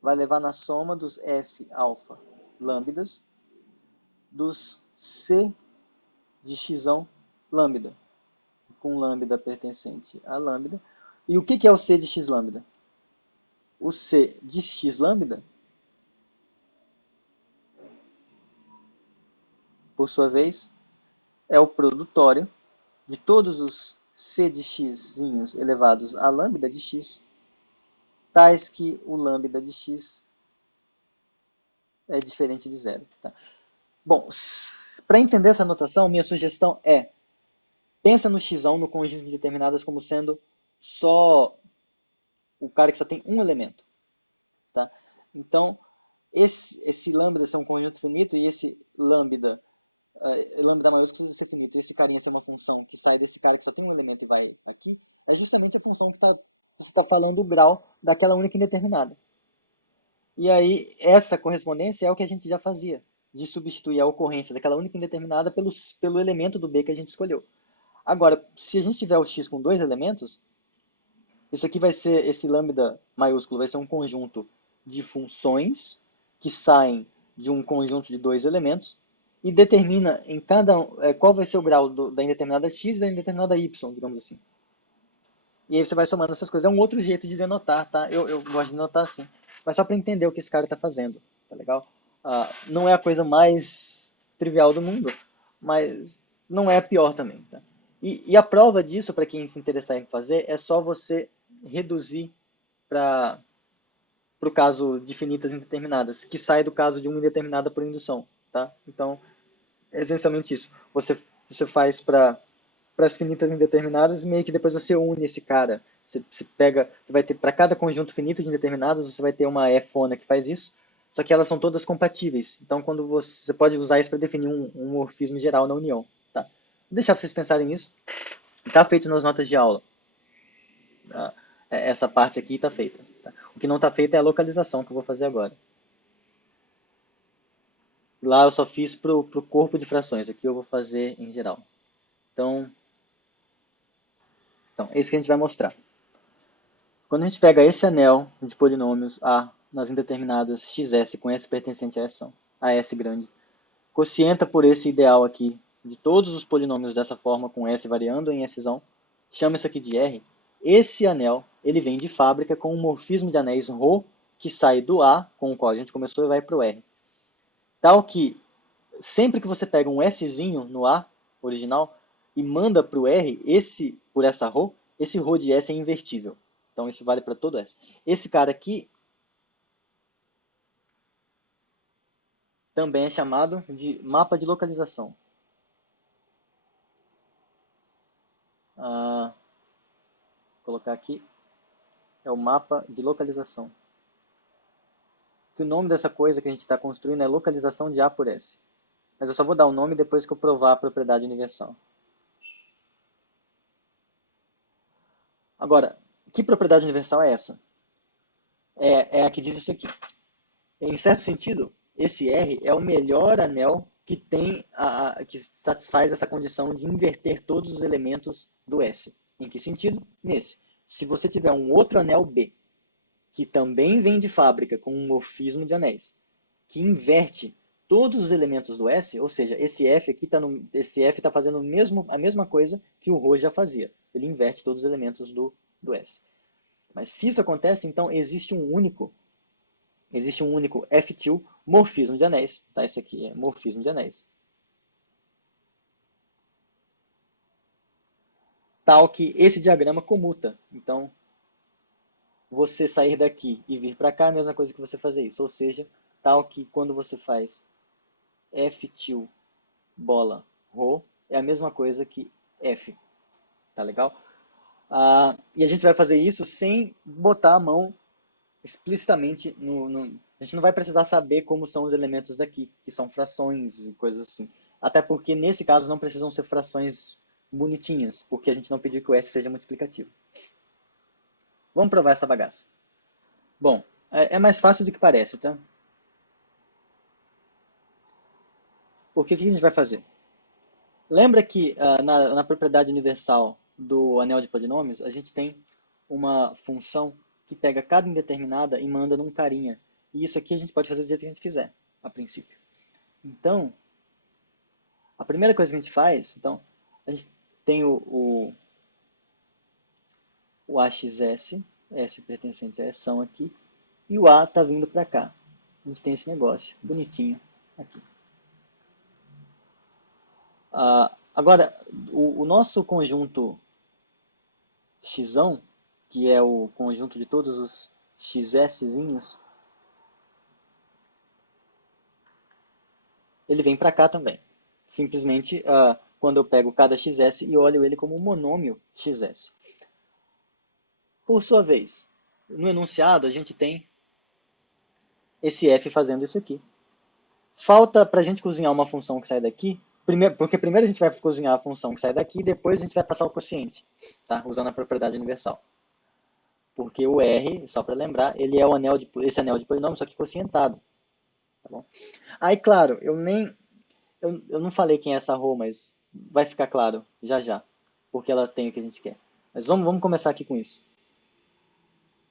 Vai levar na soma dos f alfa lambdas dos c de xão lambda, com lambda pertencente a lambda. E o que é o c de x lambda? O c de x lambda, por sua vez, é o produtório de todos os c de x elevados a lambda de x, tais que o lambda de x é diferente de zero. Tá? Bom, para entender essa notação, minha sugestão é: pensa no xão, no conjunto de determinadas, como sendo só o cara que só tem um elemento. Tá? Então, esse lambda é um conjunto finito e esse lambda maiúsculo precisa ser finito. Esse carinha ser uma função que sai desse cara que só tem um elemento e vai aqui, é justamente a função que você está falando o grau daquela única indeterminada. E aí, essa correspondência é o que a gente já fazia, de substituir a ocorrência daquela única indeterminada pelo elemento do B que a gente escolheu. Agora, se a gente tiver o x com dois elementos, isso aqui vai ser, esse lambda maiúsculo vai ser um conjunto de funções que saem de um conjunto de dois elementos e determina em qual vai ser o grau da indeterminada x e da indeterminada y, digamos assim. E aí você vai somando essas coisas. É um outro jeito de denotar, tá? Eu gosto de denotar assim. Mas só para entender o que esse cara está fazendo, tá legal? Não é a coisa mais trivial do mundo, mas não é a pior também, tá? E a prova disso, para quem se interessar em fazer, é só você reduzir para o caso de finitas indeterminadas, que sai do caso de uma indeterminada por indução, tá? Então, é essencialmente isso. Você faz para para as finitas indeterminadas, meio que depois você une esse cara. Você pega, você vai ter para cada conjunto finito de indeterminados, você vai ter uma fona que faz isso, só que elas são todas compatíveis. Então, quando você pode usar isso para definir um morfismo geral na união, tá? Vou deixar vocês pensarem nisso. Está feito nas notas de aula. Tá? Essa parte aqui está feita. Tá? O que não está feito é a localização que eu vou fazer agora. Lá eu só fiz para o corpo de frações. Aqui eu vou fazer em geral. Então, é isso que a gente vai mostrar. Quando a gente pega esse anel de polinômios A nas indeterminadas xs com S pertencente a S, a S grande, quocienta por esse ideal aqui de todos os polinômios dessa forma com S variando em S, chama isso aqui de R. Esse anel ele vem de fábrica com um morfismo de anéis ρ que sai do A, com o qual a gente começou, e vai para o R. Tal que sempre que você pega um Szinho no A original e manda para o R, por essa ρ, esse ρ de S é invertível. Então isso vale para todo S. Esse cara aqui também é chamado de mapa de localização. Vou colocar aqui. É o mapa de localização. Que o nome dessa coisa que a gente está construindo é localização de A por S. Mas eu só vou dar o nome depois que eu provar a propriedade universal. Agora, que propriedade universal é essa? É a que diz isso aqui. Em certo sentido, esse R é o melhor anel que que satisfaz essa condição de inverter todos os elementos do S. Em que sentido? Nesse. Se você tiver um outro anel B, que também vem de fábrica com um morfismo de anéis, que inverte todos os elementos do S, ou seja, esse F aqui está fazendo a mesma coisa que o ρ já fazia. Ele inverte todos os elementos do S. Mas se isso acontece, então existe um único F2 morfismo de anéis. Tá? Esse aqui é morfismo de anéis. Tal que esse diagrama comuta. Então, você sair daqui e vir para cá é a mesma coisa que você fazer isso. Ou seja, tal que quando você faz F2 bola ρ é a mesma coisa que F. Tá legal? E a gente vai fazer isso sem botar a mão explicitamente a gente não vai precisar saber como são os elementos daqui, que são frações e coisas assim. Até porque, nesse caso, não precisam ser frações bonitinhas, porque a gente não pediu que o S seja multiplicativo. Vamos provar essa bagaça. Bom, é mais fácil do que parece, tá? Porque o que a gente vai fazer? Lembra que na propriedade universal do anel de polinômios, a gente tem uma função que pega cada indeterminada e manda num carinha. E isso aqui a gente pode fazer do jeito que a gente quiser, a princípio. Então, a primeira coisa que a gente faz, então, a gente tem o AXS, S pertencente a S aqui, e o A está vindo para cá. A gente tem esse negócio, bonitinho, aqui. Agora, o nosso conjunto x, que é o conjunto de todos os xszinhos, ele vem para cá também. Simplesmente quando eu pego cada xs e olho ele como um monômio xs. Por sua vez, no enunciado a gente tem esse f fazendo isso aqui. Falta para a gente cozinhar uma função que sai daqui, porque primeiro a gente vai cozinhar a função que sai daqui, depois a gente vai passar o quociente, tá? Usando a propriedade universal. Porque o R, só para lembrar, ele é esse anel de polinômio, só que quocientado. Tá bom? Aí, claro, eu não falei quem é essa ρ, mas vai ficar claro já já, porque ela tem o que a gente quer. Mas vamos começar aqui com isso.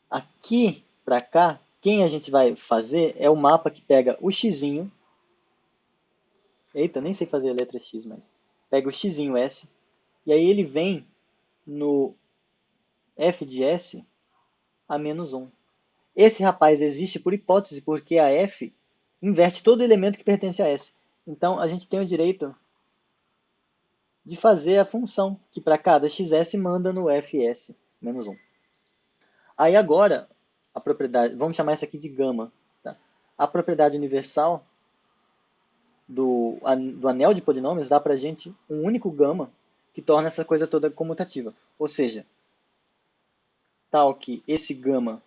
Aqui para cá, quem a gente vai fazer é o mapa que pega o xzinho. Eita, nem sei fazer a letra x, mas pega o xzinho S, e aí ele vem no f de S a menos 1. Esse rapaz existe por hipótese, porque a f inverte todo elemento que pertence a S. Então, a gente tem o direito de fazer a função, que para cada xs manda no fs menos 1. Aí agora, a propriedade, vamos chamar isso aqui de gama. Tá? A propriedade universal do anel de polinômios dá para a gente um único gama que torna essa coisa toda comutativa. Ou seja, tal que esse gama,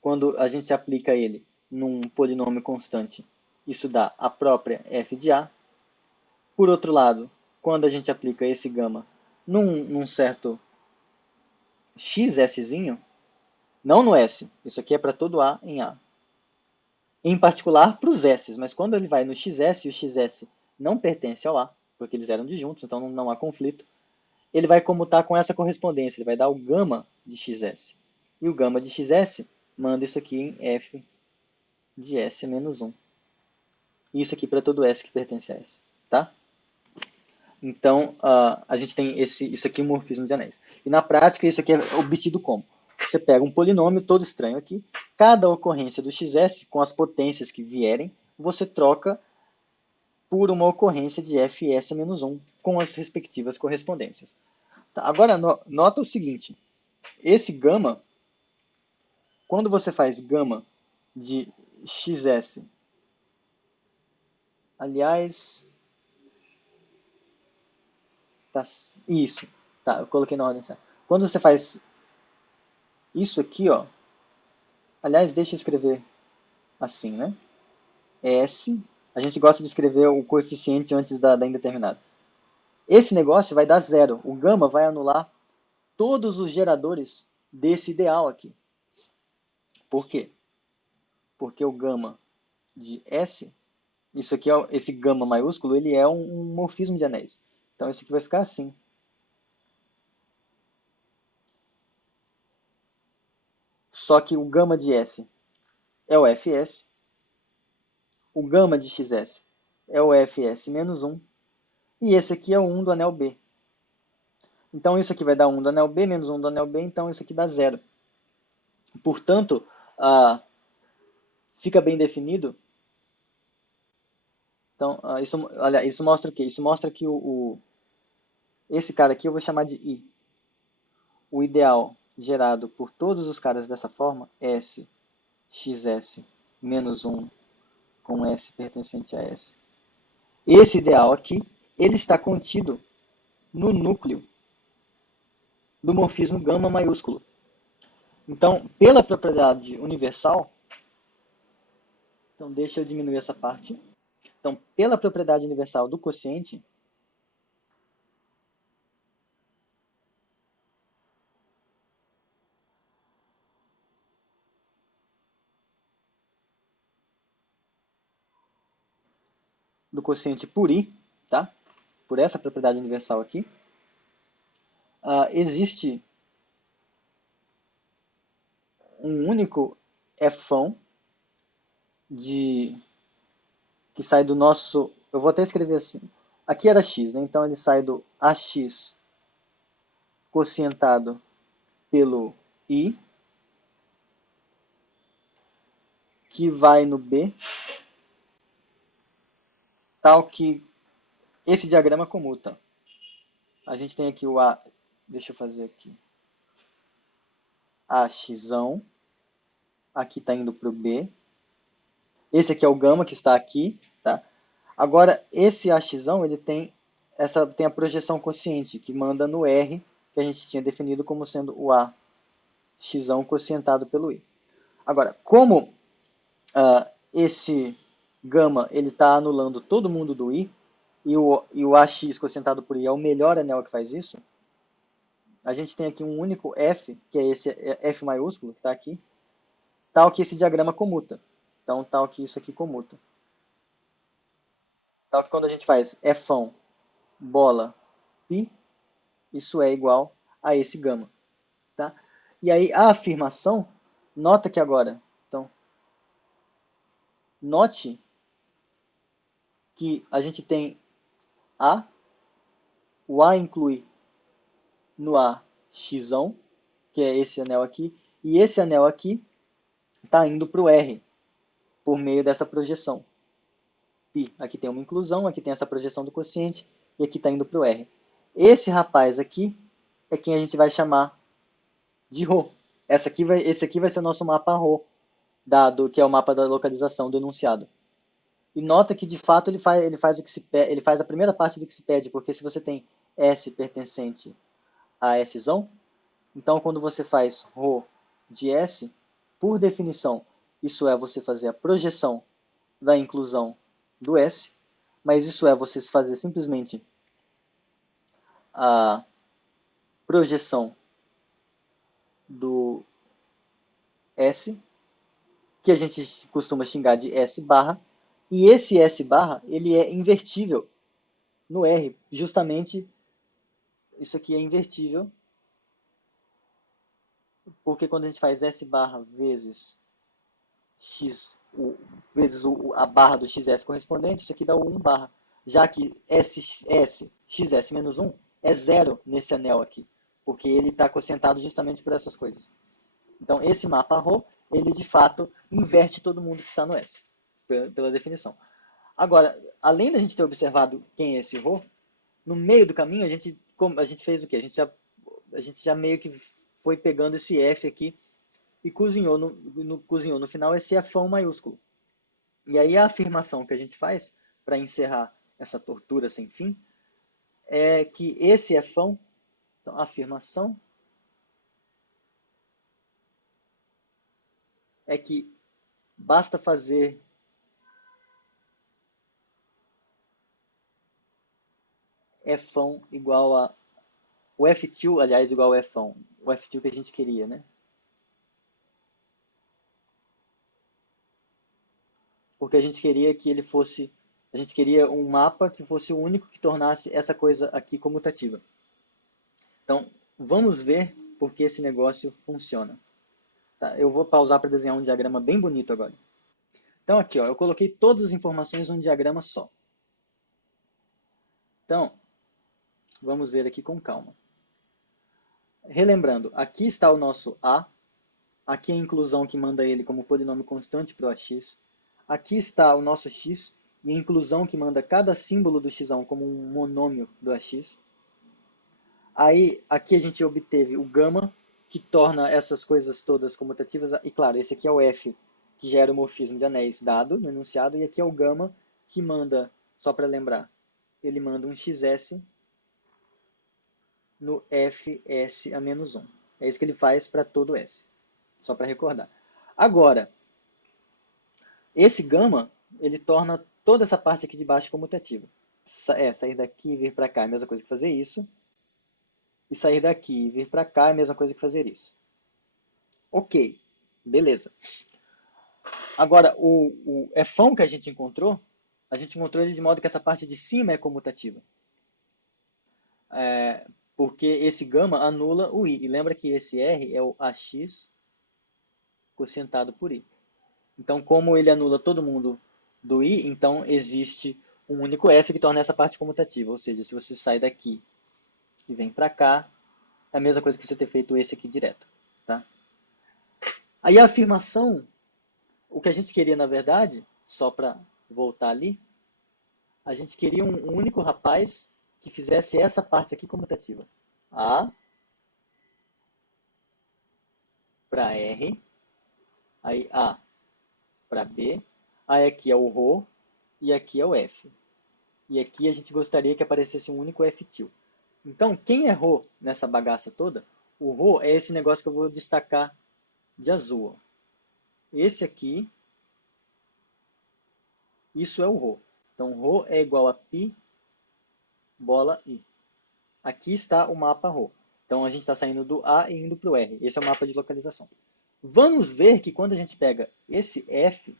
quando a gente aplica ele num polinômio constante, isso dá a própria f de a. Por outro lado, quando a gente aplica esse gama num certo xszinho, não no S, isso aqui é para todo A em A. Em particular para os S, mas quando ele vai no XS e o XS não pertence ao A, porque eles eram disjuntos, então não há conflito, ele vai comutar com essa correspondência, ele vai dar o gama de XS. E o gama de XS manda isso aqui em F de S menos 1. Isso aqui para todo S que pertence a S. Tá? Então, a gente tem isso aqui, o morfismo de anéis. E na prática, isso aqui é obtido como? Você pega um polinômio todo estranho aqui, cada ocorrência do xs, com as potências que vierem, você troca por uma ocorrência de fs menos 1, com as respectivas correspondências. Tá, agora, nota o seguinte, esse gama, quando você faz gama de xs, aliás, tá, isso, tá, eu coloquei na ordem certa. Quando você faz isso aqui, ó, aliás, deixa eu escrever assim, né? S, a gente gosta de escrever o coeficiente antes da indeterminada. Esse negócio vai dar zero. O gama vai anular todos os geradores desse ideal aqui. Por quê? Porque o gama de S, isso aqui é, esse gama maiúsculo, ele é um morfismo de anéis. Então isso aqui vai ficar assim. Só que o gama de S é o Fs, o gama de Xs é o Fs menos 1, e esse aqui é o 1 do anel B. Então isso aqui vai dar 1 do anel B menos 1 do anel B, então isso aqui dá zero. Portanto, fica bem definido. Então, olha, isso mostra o quê? Isso mostra que esse cara aqui eu vou chamar de I. O ideal gerado por todos os caras dessa forma, S, XS, menos 1 com S pertencente a S. Esse ideal aqui, ele está contido no núcleo do morfismo gama maiúsculo. Então, pela propriedade universal, então deixa eu diminuir essa parte. Então, pela propriedade universal do quociente, por I, tá? Por essa propriedade universal aqui, existe um único Fão que sai do nosso... Eu vou até escrever assim. Aqui era x, né? Então ele sai do AX quocientado pelo I, que vai no B, tal que esse diagrama comuta. A gente tem aqui o A, deixa eu fazer aqui, AX, aqui está indo para o B. Esse aqui é o gama que está aqui, tá? Agora, esse AX, ele tem a projeção quociente, que manda no R, que a gente tinha definido como sendo o A, x quocientado pelo I. Agora, como esse gama ele está anulando todo mundo do I, e o AX quocientado por I é o melhor anel que faz isso, a gente tem aqui um único F, que é esse F maiúsculo, que está aqui, tal que esse diagrama comuta. Então, tal que isso aqui comuta. Tal que quando a gente faz Fão, bola, π, isso é igual a esse gama. Tá? E aí a afirmação, nota que agora, então, note que a gente tem A, o A inclui no A x, que é esse anel aqui, e esse anel aqui está indo para o R, por meio dessa projeção. Π, aqui tem uma inclusão, aqui tem essa projeção do quociente, e aqui está indo para o R. Esse rapaz aqui é quem a gente vai chamar de Rho. Esse aqui vai ser o nosso mapa Rho, dado que é o mapa da localização do enunciado. E nota que de fato ele faz a primeira parte do que se pede, porque se você tem S pertencente a S. Então, quando você faz ρ de S, por definição, isso é você fazer a projeção da inclusão do S, mas isso é você fazer simplesmente a projeção do S, que a gente costuma xingar de S barra, e esse S barra, ele é invertível no R, justamente isso aqui é invertível, porque quando a gente faz S barra vezes X, vezes a barra do XS correspondente, isso aqui dá o 1 barra, já que XS menos 1 é zero nesse anel aqui, porque ele está quocientado justamente por essas coisas. Então, esse mapa ρ, ele de fato inverte todo mundo que está no S, pela definição. Agora, além da gente ter observado quem é esse ρ, no meio do caminho a gente fez o quê? A gente já meio que foi pegando esse F aqui e cozinhou no final esse Fão maiúsculo. E aí a afirmação que a gente faz para encerrar essa tortura sem fim é que esse Fão, então a afirmação é que basta fazer Fão igual a o F2, aliás, igual ao Fão, o F2 que a gente queria, né? Porque a gente queria que ele fosse, a gente queria um mapa que fosse o único que tornasse essa coisa aqui comutativa. Então, vamos ver por que esse negócio funciona. Tá, eu vou pausar para desenhar um diagrama bem bonito agora. Então, aqui, ó, eu coloquei todas as informações num diagrama só. Então, vamos ver aqui com calma. Relembrando, aqui está o nosso A, aqui é a inclusão que manda ele como polinômio constante para o AX, aqui está o nosso X, e a inclusão que manda cada símbolo do X como um monômio do AX. Aí, aqui a gente obteve o gama, que torna essas coisas todas comutativas. E claro, esse aqui é o F, que gera o morfismo de anéis dado no enunciado. E aqui é o gama, que manda, só para lembrar, ele manda um XS no Fs a menos 1. É isso que ele faz para todo S, só para recordar. Agora, esse gama, ele torna toda essa parte aqui de baixo comutativa. Sair daqui e vir para cá é a mesma coisa que fazer isso. E sair daqui e vir para cá é a mesma coisa que fazer isso. Ok, beleza. Agora, o Fão que a gente encontrou ele de modo que essa parte de cima é comutativa. Porque esse gama anula o I. E lembra que esse R é o AX quocientado por I. Então, como ele anula todo mundo do I, então existe um único F que torna essa parte comutativa. Ou seja, se você sai daqui e vem para cá, é a mesma coisa que você ter feito esse aqui direto. Tá? Aí a afirmação, o que a gente queria na verdade, só para voltar ali, a gente queria um único rapaz que fizesse essa parte aqui comutativa. A para R, aí A para B, aí aqui é o ρ e aqui é o F. E aqui a gente gostaria que aparecesse um único F-til. Então, quem é ρ nessa bagaça toda? O ρ é esse negócio que eu vou destacar de azul. Ó. Esse aqui, isso é o ρ. Então, ρ é igual a π bola I. Aqui está o mapa ρ. Então, a gente está saindo do A e indo para o R. Esse é o mapa de localização. Vamos ver que quando a gente pega esse F,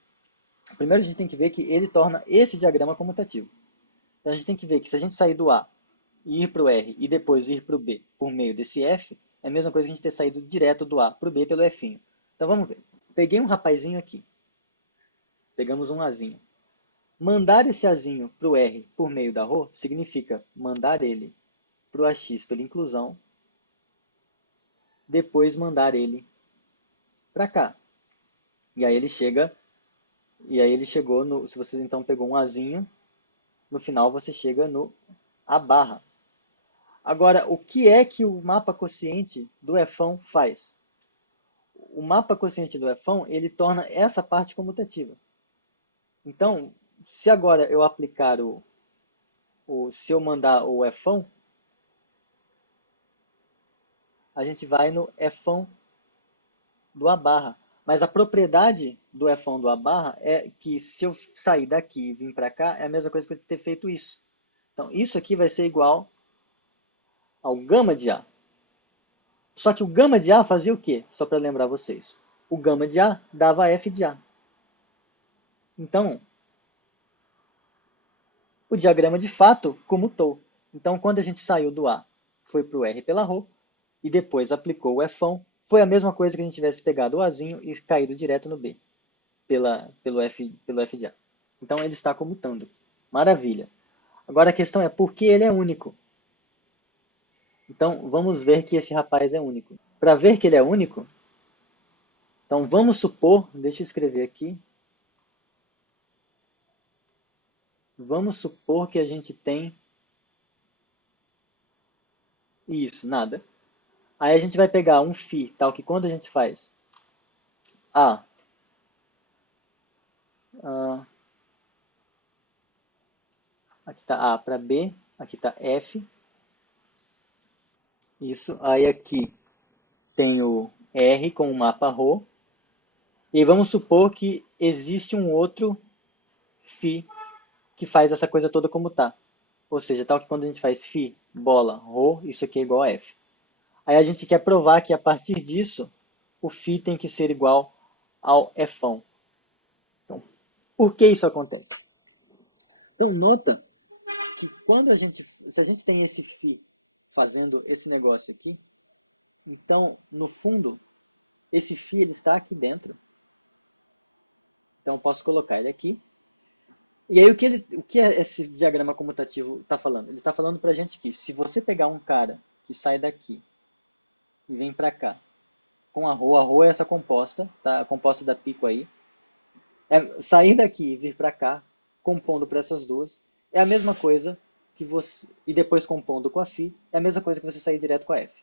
primeiro a gente tem que ver que ele torna esse diagrama comutativo. Então, a gente tem que ver que se a gente sair do A e ir para o R e depois ir para o B por meio desse F, é a mesma coisa que a gente ter saído direto do A para o B pelo F. Então, vamos ver. Peguei um rapazinho aqui. Pegamos um Azinho. Mandar esse Azinho para o R por meio da ρ significa mandar ele para o AX pela inclusão, depois mandar ele para cá. E aí ele chegou no, se você então pegou um Azinho, no final você chega no A barra. Agora, o que é que o mapa quociente do Fão faz? O mapa quociente do Fão, ele torna essa parte comutativa. Então, se agora eu aplicar se eu mandar o Fão, a gente vai no Fão do A barra. Mas a propriedade do Fão do A barra é que se eu sair daqui e vir para cá, é a mesma coisa que eu ter feito isso. Então, isso aqui vai ser igual ao gama de A. Só que o gama de A fazia o quê? Só para lembrar vocês. O gama de A dava F de A. Então, o diagrama de fato comutou. Então, quando a gente saiu do A, foi para o R pela ρ, e depois aplicou o Fão, foi a mesma coisa que a gente tivesse pegado o Azinho e caído direto no B, pelo F de A. Então, ele está comutando. Maravilha. Agora a questão é por que ele é único? Então, vamos ver que esse rapaz é único. Para ver que ele é único, então vamos supor, deixa eu escrever aqui, vamos supor que a gente tem isso, nada. Aí a gente vai pegar um φ, tal que quando a gente faz A, aqui está A para B, aqui está F, isso, aí aqui tem o R com o mapa ρ, e vamos supor que existe um outro φ que faz essa coisa toda como está. Ou seja, tal que quando a gente faz φ, bola, ρ, isso aqui é igual a F. Aí a gente quer provar que a partir disso, o φ tem que ser igual ao Fão. Então, por que isso acontece? Então, nota que quando se a gente tem esse φ fazendo esse negócio aqui, então, no fundo, esse φ ele está aqui dentro. Então, eu posso colocar ele aqui. E aí, o que esse diagrama comutativo está falando? Ele está falando para a gente que se você pegar um cara que sai daqui e vem para cá, com a ρ é essa composta, tá? A composta da pico aí. Sair daqui e vir para cá, compondo para essas duas, é a mesma coisa que você, e depois compondo com a φ, é a mesma coisa que você sair direto com a F.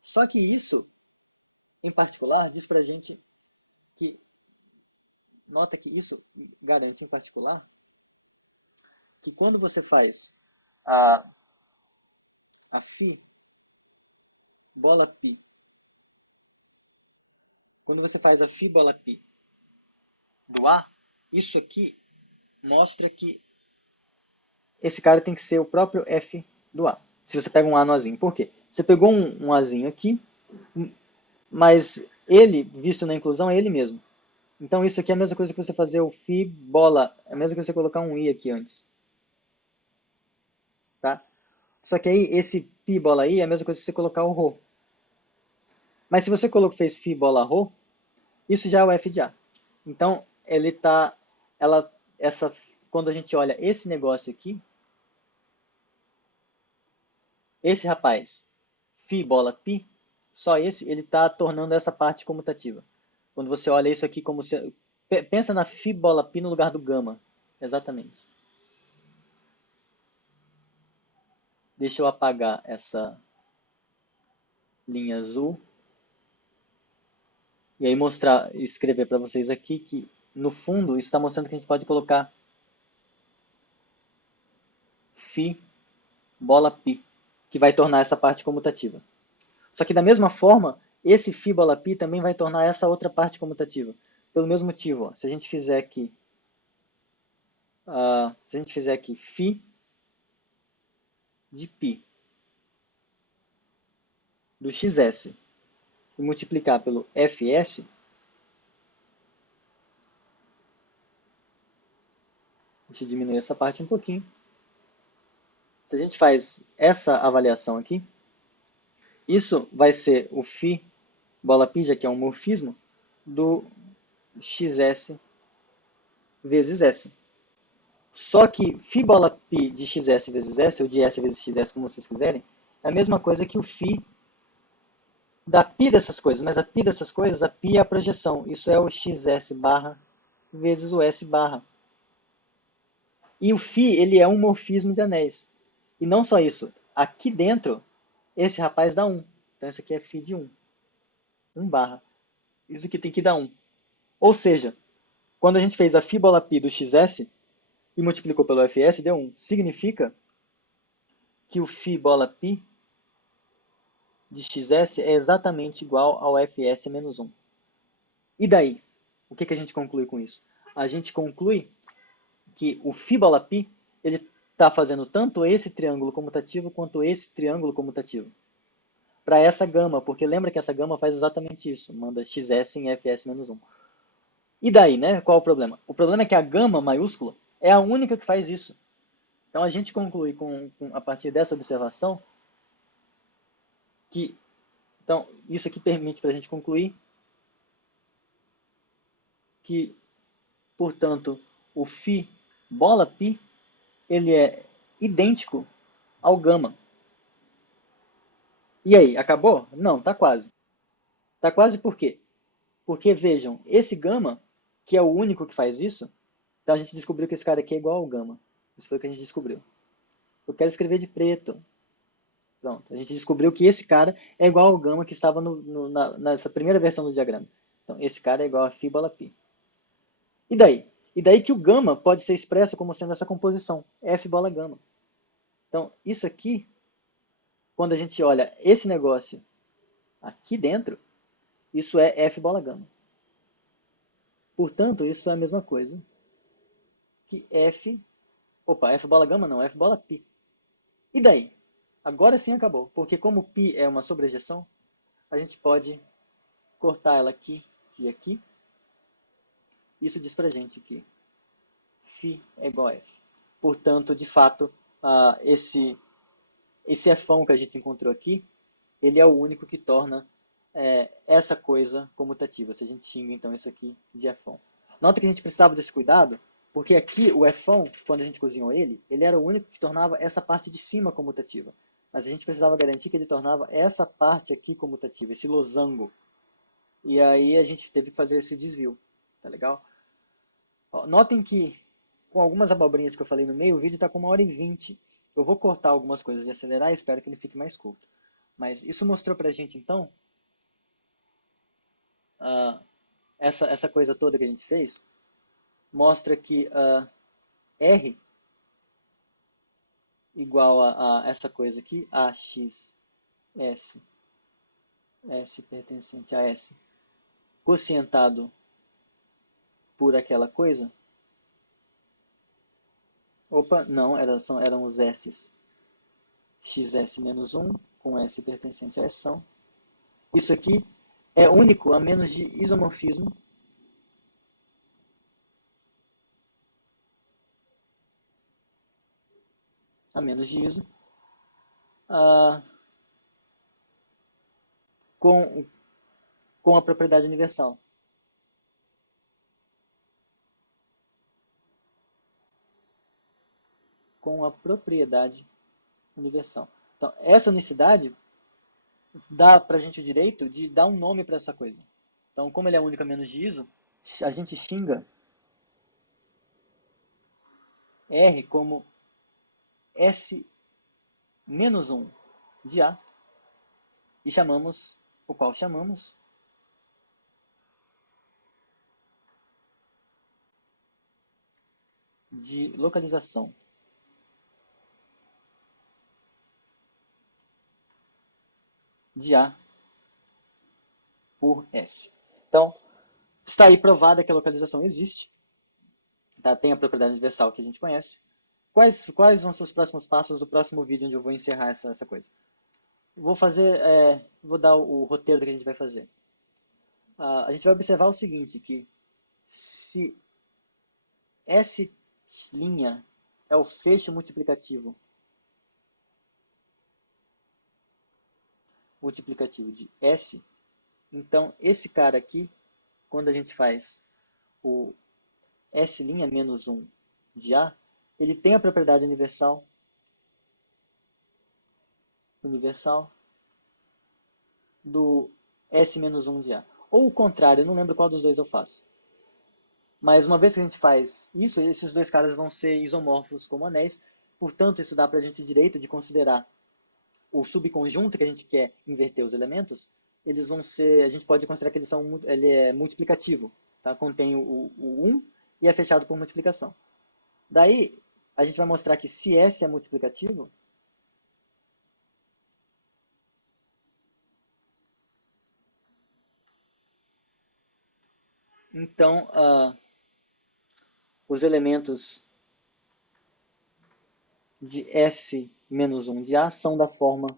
Só que isso, em particular, diz para a gente que, nota que isso garante em particular, que quando você faz a φ bola π, quando você faz a φ bola π do A, isso aqui mostra que esse cara tem que ser o próprio F do A. Se você pega um A no Azinho. Por quê? Você pegou um Azinho aqui, mas ele, visto na inclusão, é ele mesmo. Então isso aqui é a mesma coisa que você fazer o φ bola, é a mesma coisa que você colocar um I aqui antes. Tá? Só que aí esse π bola I é a mesma coisa que você colocar o ρ. Mas se você fez φ bola ρ, isso já é o F de A. Então ele tá, quando a gente olha esse negócio aqui, esse rapaz, φ bola π, só esse, ele está tornando essa parte comutativa. Quando você olha isso aqui como se... Pensa na φ bola π no lugar do gama. Exatamente. Deixa eu apagar essa linha azul. E aí escrever para vocês aqui que, no fundo, isso está mostrando que a gente pode colocar φ bola π, que vai tornar essa parte comutativa. Só que da mesma forma, esse φ bola π também vai tornar essa outra parte comutativa. Pelo mesmo motivo, ó, se a gente fizer aqui φ de π do xs e multiplicar pelo fs, deixa eu diminuir essa parte um pouquinho. Se a gente faz essa avaliação aqui, isso vai ser o φ bola π, já que é um morfismo, do xs vezes s. Só que φ bola π de xs vezes s, ou de s vezes xs, como vocês quiserem, é a mesma coisa que o φ da π dessas coisas. Mas a π dessas coisas, a π é a projeção. Isso é o xs barra vezes o s barra. E o φ, ele é um morfismo de anéis. E não só isso. Aqui dentro, esse rapaz dá 1. Então, isso aqui é φ de 1. 1 barra. Isso aqui tem que dar 1. Ou seja, quando a gente fez a φ bola π do xs e multiplicou pelo fs, deu 1. Significa que o φ bola π de xs é exatamente igual ao fs menos 1. E daí? O que a gente conclui com isso? A gente conclui que o φ bola π ele está fazendo tanto esse triângulo comutativo quanto esse triângulo comutativo. Para essa gama, porque lembra que essa gama faz exatamente isso, manda xs em fs menos 1. E daí, né? Qual o problema? O problema é que a gama maiúscula é a única que faz isso. Então a gente conclui a partir dessa observação que então isso aqui permite para a gente concluir que, portanto, o φ bola π ele é idêntico ao gama. E aí, acabou? Não, tá quase. Tá quase por quê? Porque, vejam, esse gama, que é o único que faz isso, então a gente descobriu que esse cara aqui é igual ao gama. Isso foi o que a gente descobriu. Eu quero escrever de preto. Pronto, a gente descobriu que esse cara é igual ao gama que estava nessa primeira versão do diagrama. Então, esse cara é igual a φ bola π. E daí? E daí que o gama pode ser expresso como sendo essa composição, F bola gama. Então, isso aqui, quando a gente olha esse negócio aqui dentro, isso é F bola gama. Portanto, isso é a mesma coisa que F... Opa, F bola gama não, F bola π. E daí? Agora sim acabou, porque como π é uma sobrejeção, a gente pode cortar ela aqui e aqui. Isso diz pra gente que φ é igual a F. Portanto, de fato, esse Fão que a gente encontrou aqui, ele é o único que torna essa coisa comutativa. Se a gente xinga, então, isso aqui de Fão. Nota que a gente precisava desse cuidado, porque aqui o Fão, quando a gente cozinhou ele era o único que tornava essa parte de cima comutativa. Mas a gente precisava garantir que ele tornava essa parte aqui comutativa, esse losango. E aí a gente teve que fazer esse desvio. Tá legal? Ó, notem que, com algumas abobrinhas que eu falei no meio, o vídeo está com 1h20. Eu vou cortar algumas coisas e acelerar e espero que ele fique mais curto. Mas isso mostrou pra gente, então, essa coisa toda que a gente fez, mostra que R igual a essa coisa aqui, AX, S, S pertencente a S, quocientado por aquela coisa. Opa, não, eram os S's. XS menos 1 com S pertencente a S são. Isso aqui é único a menos de isomorfismo. A menos de iso. Uh, com a propriedade universal. Com a propriedade universal. Então, essa unicidade dá pra gente o direito de dar um nome para essa coisa. Então, como ele é único a menos de iso, a gente xinga R como S menos 1 de A e chamamos, o qual chamamos de localização de A por S. Então, está aí provada que a localização existe, tá? Tem a propriedade universal que a gente conhece. Quais vão ser os próximos passos do próximo vídeo onde eu vou encerrar essa coisa? Vou dar o roteiro do que a gente vai fazer. A gente vai observar o seguinte, que se S' é o feixe multiplicativo de S, então esse cara aqui, quando a gente faz o S' menos 1 de A, ele tem a propriedade universal do S menos 1 de A. Ou o contrário, eu não lembro qual dos dois eu faço. Mas uma vez que a gente faz isso, esses dois caras vão ser isomorfos como anéis, portanto isso dá para a gente o direito de considerar o subconjunto que a gente quer inverter os elementos, eles vão ser, a gente pode considerar que ele é multiplicativo, tá? Contém o 1 e é fechado por multiplicação. Daí, a gente vai mostrar que se S é multiplicativo, Então, os elementos de S menos 1 de A são da forma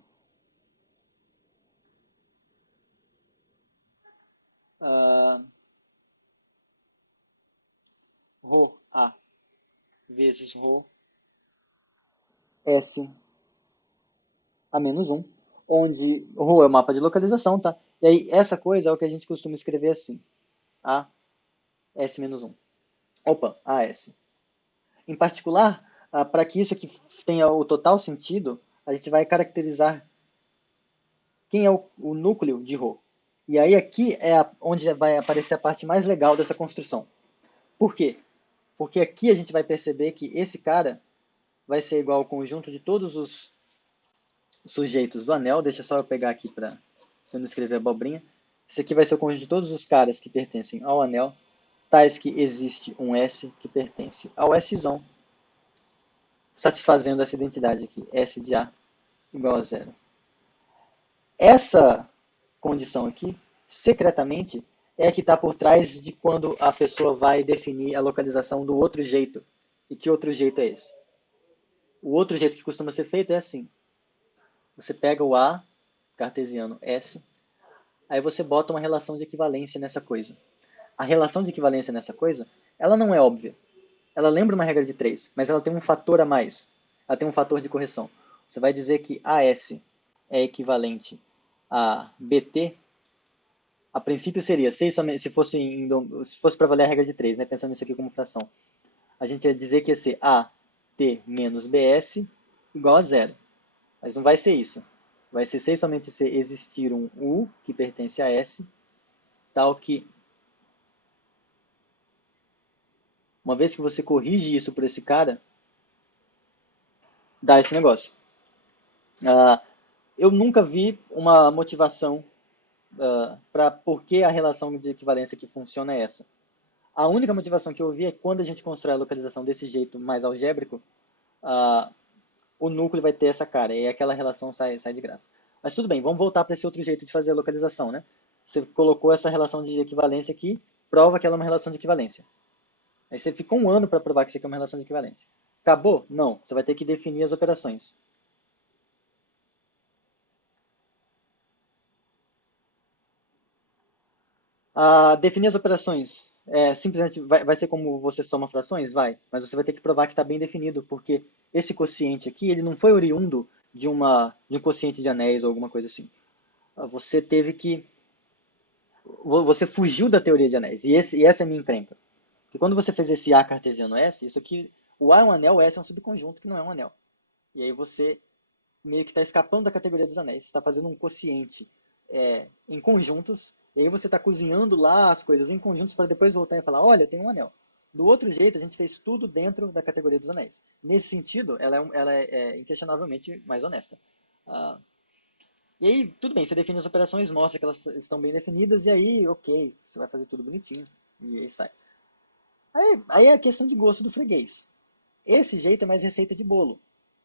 ρ A vezes ρ S A menos 1, onde ρ é o mapa de localização, tá? E aí essa coisa é o que a gente costuma escrever assim, A S menos 1. Opa, AS. Em particular, para que isso aqui tenha o total sentido, a gente vai caracterizar quem é o núcleo de ρ. E aí aqui é onde vai aparecer a parte mais legal dessa construção. Por quê? Porque aqui a gente vai perceber que esse cara vai ser igual ao conjunto de todos os sujeitos do anel. Deixa só eu pegar aqui para eu não escrever abobrinha. Esse aqui vai ser o conjunto de todos os caras que pertencem ao anel, tais que existe um S que pertence ao Szão, satisfazendo essa identidade aqui, S de A igual a zero. Essa condição aqui, secretamente, é a que está por trás de quando a pessoa vai definir a localização do outro jeito. E que outro jeito é esse? O outro jeito que costuma ser feito é assim. Você pega o A, cartesiano S, aí você bota uma relação de equivalência nessa coisa. A relação de equivalência nessa coisa, ela não é óbvia. Ela lembra uma regra de 3, mas ela tem um fator a mais. Ela tem um fator de correção. Você vai dizer que AS é equivalente a BT. A princípio seria, se fosse para valer a regra de 3, né, pensando nisso aqui como fração, a gente ia dizer que ia ser AT menos BS igual a zero. Mas não vai ser isso. Vai ser se somente se existir um U que pertence a S, tal que, uma vez que você corrige isso por esse cara, dá esse negócio. Eu nunca vi uma motivação para por que a relação de equivalência que funciona é essa. A única motivação que eu vi é que quando a gente constrói a localização desse jeito mais algébrico, o núcleo vai ter essa cara, e aquela relação sai de graça. Mas tudo bem, vamos voltar para esse outro jeito de fazer a localização, né? Você colocou essa relação de equivalência aqui, prova que ela é uma relação de equivalência. Aí você ficou um ano para provar que isso aqui é uma relação de equivalência. Acabou? Não. Você vai ter que definir as operações. Definir as operações simplesmente vai ser como você soma frações? Vai. Mas você vai ter que provar que está bem definido, porque esse quociente aqui ele não foi oriundo de um quociente de anéis ou alguma coisa assim. Você teve que. Você fugiu da teoria de anéis. E essa é a minha encrenca. Porque quando você fez esse A cartesiano S, isso aqui. O A é um anel, o S é um subconjunto que não é um anel. E aí você meio que está escapando da categoria dos anéis. Você está fazendo um quociente em conjuntos, e aí você está cozinhando lá as coisas em conjuntos para depois voltar e falar, olha, tem um anel. Do outro jeito, a gente fez tudo dentro da categoria dos anéis. Nesse sentido, ela é inquestionavelmente mais honesta. Ah, e aí, tudo bem, você define as operações, mostra que elas estão bem definidas, e aí, ok, você vai fazer tudo bonitinho, e aí sai. Aí é a questão de gosto do freguês. Esse jeito é mais receita de bolo,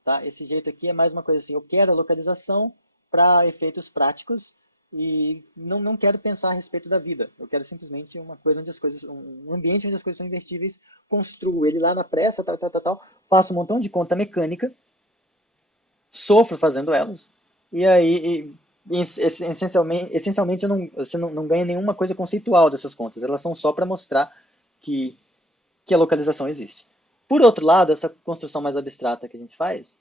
tá? Esse jeito aqui é mais uma coisa assim, eu quero a localização para efeitos práticos e não quero pensar a respeito da vida. Eu quero simplesmente uma coisa onde um ambiente onde as coisas são invertíveis, construo ele lá na pressa, tal, faço um montão de conta mecânica, sofro fazendo elas, e aí, essencialmente você não ganha nenhuma coisa conceitual dessas contas. Elas são só para mostrar que a localização existe. Por outro lado, essa construção mais abstrata que a gente faz,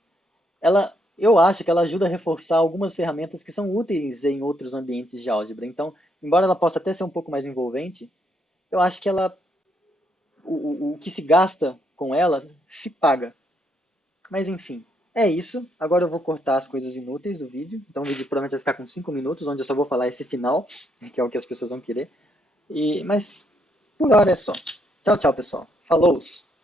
eu acho que ela ajuda a reforçar algumas ferramentas que são úteis em outros ambientes de álgebra. Então, embora ela possa até ser um pouco mais envolvente, eu acho que o que se gasta com ela se paga. Mas enfim, é isso. Agora eu vou cortar as coisas inúteis do vídeo. Então o vídeo provavelmente vai ficar com 5 minutos, onde eu só vou falar esse final, que é o que as pessoas vão querer. Mas por hora é só. Tchau, tchau, pessoal. Falou!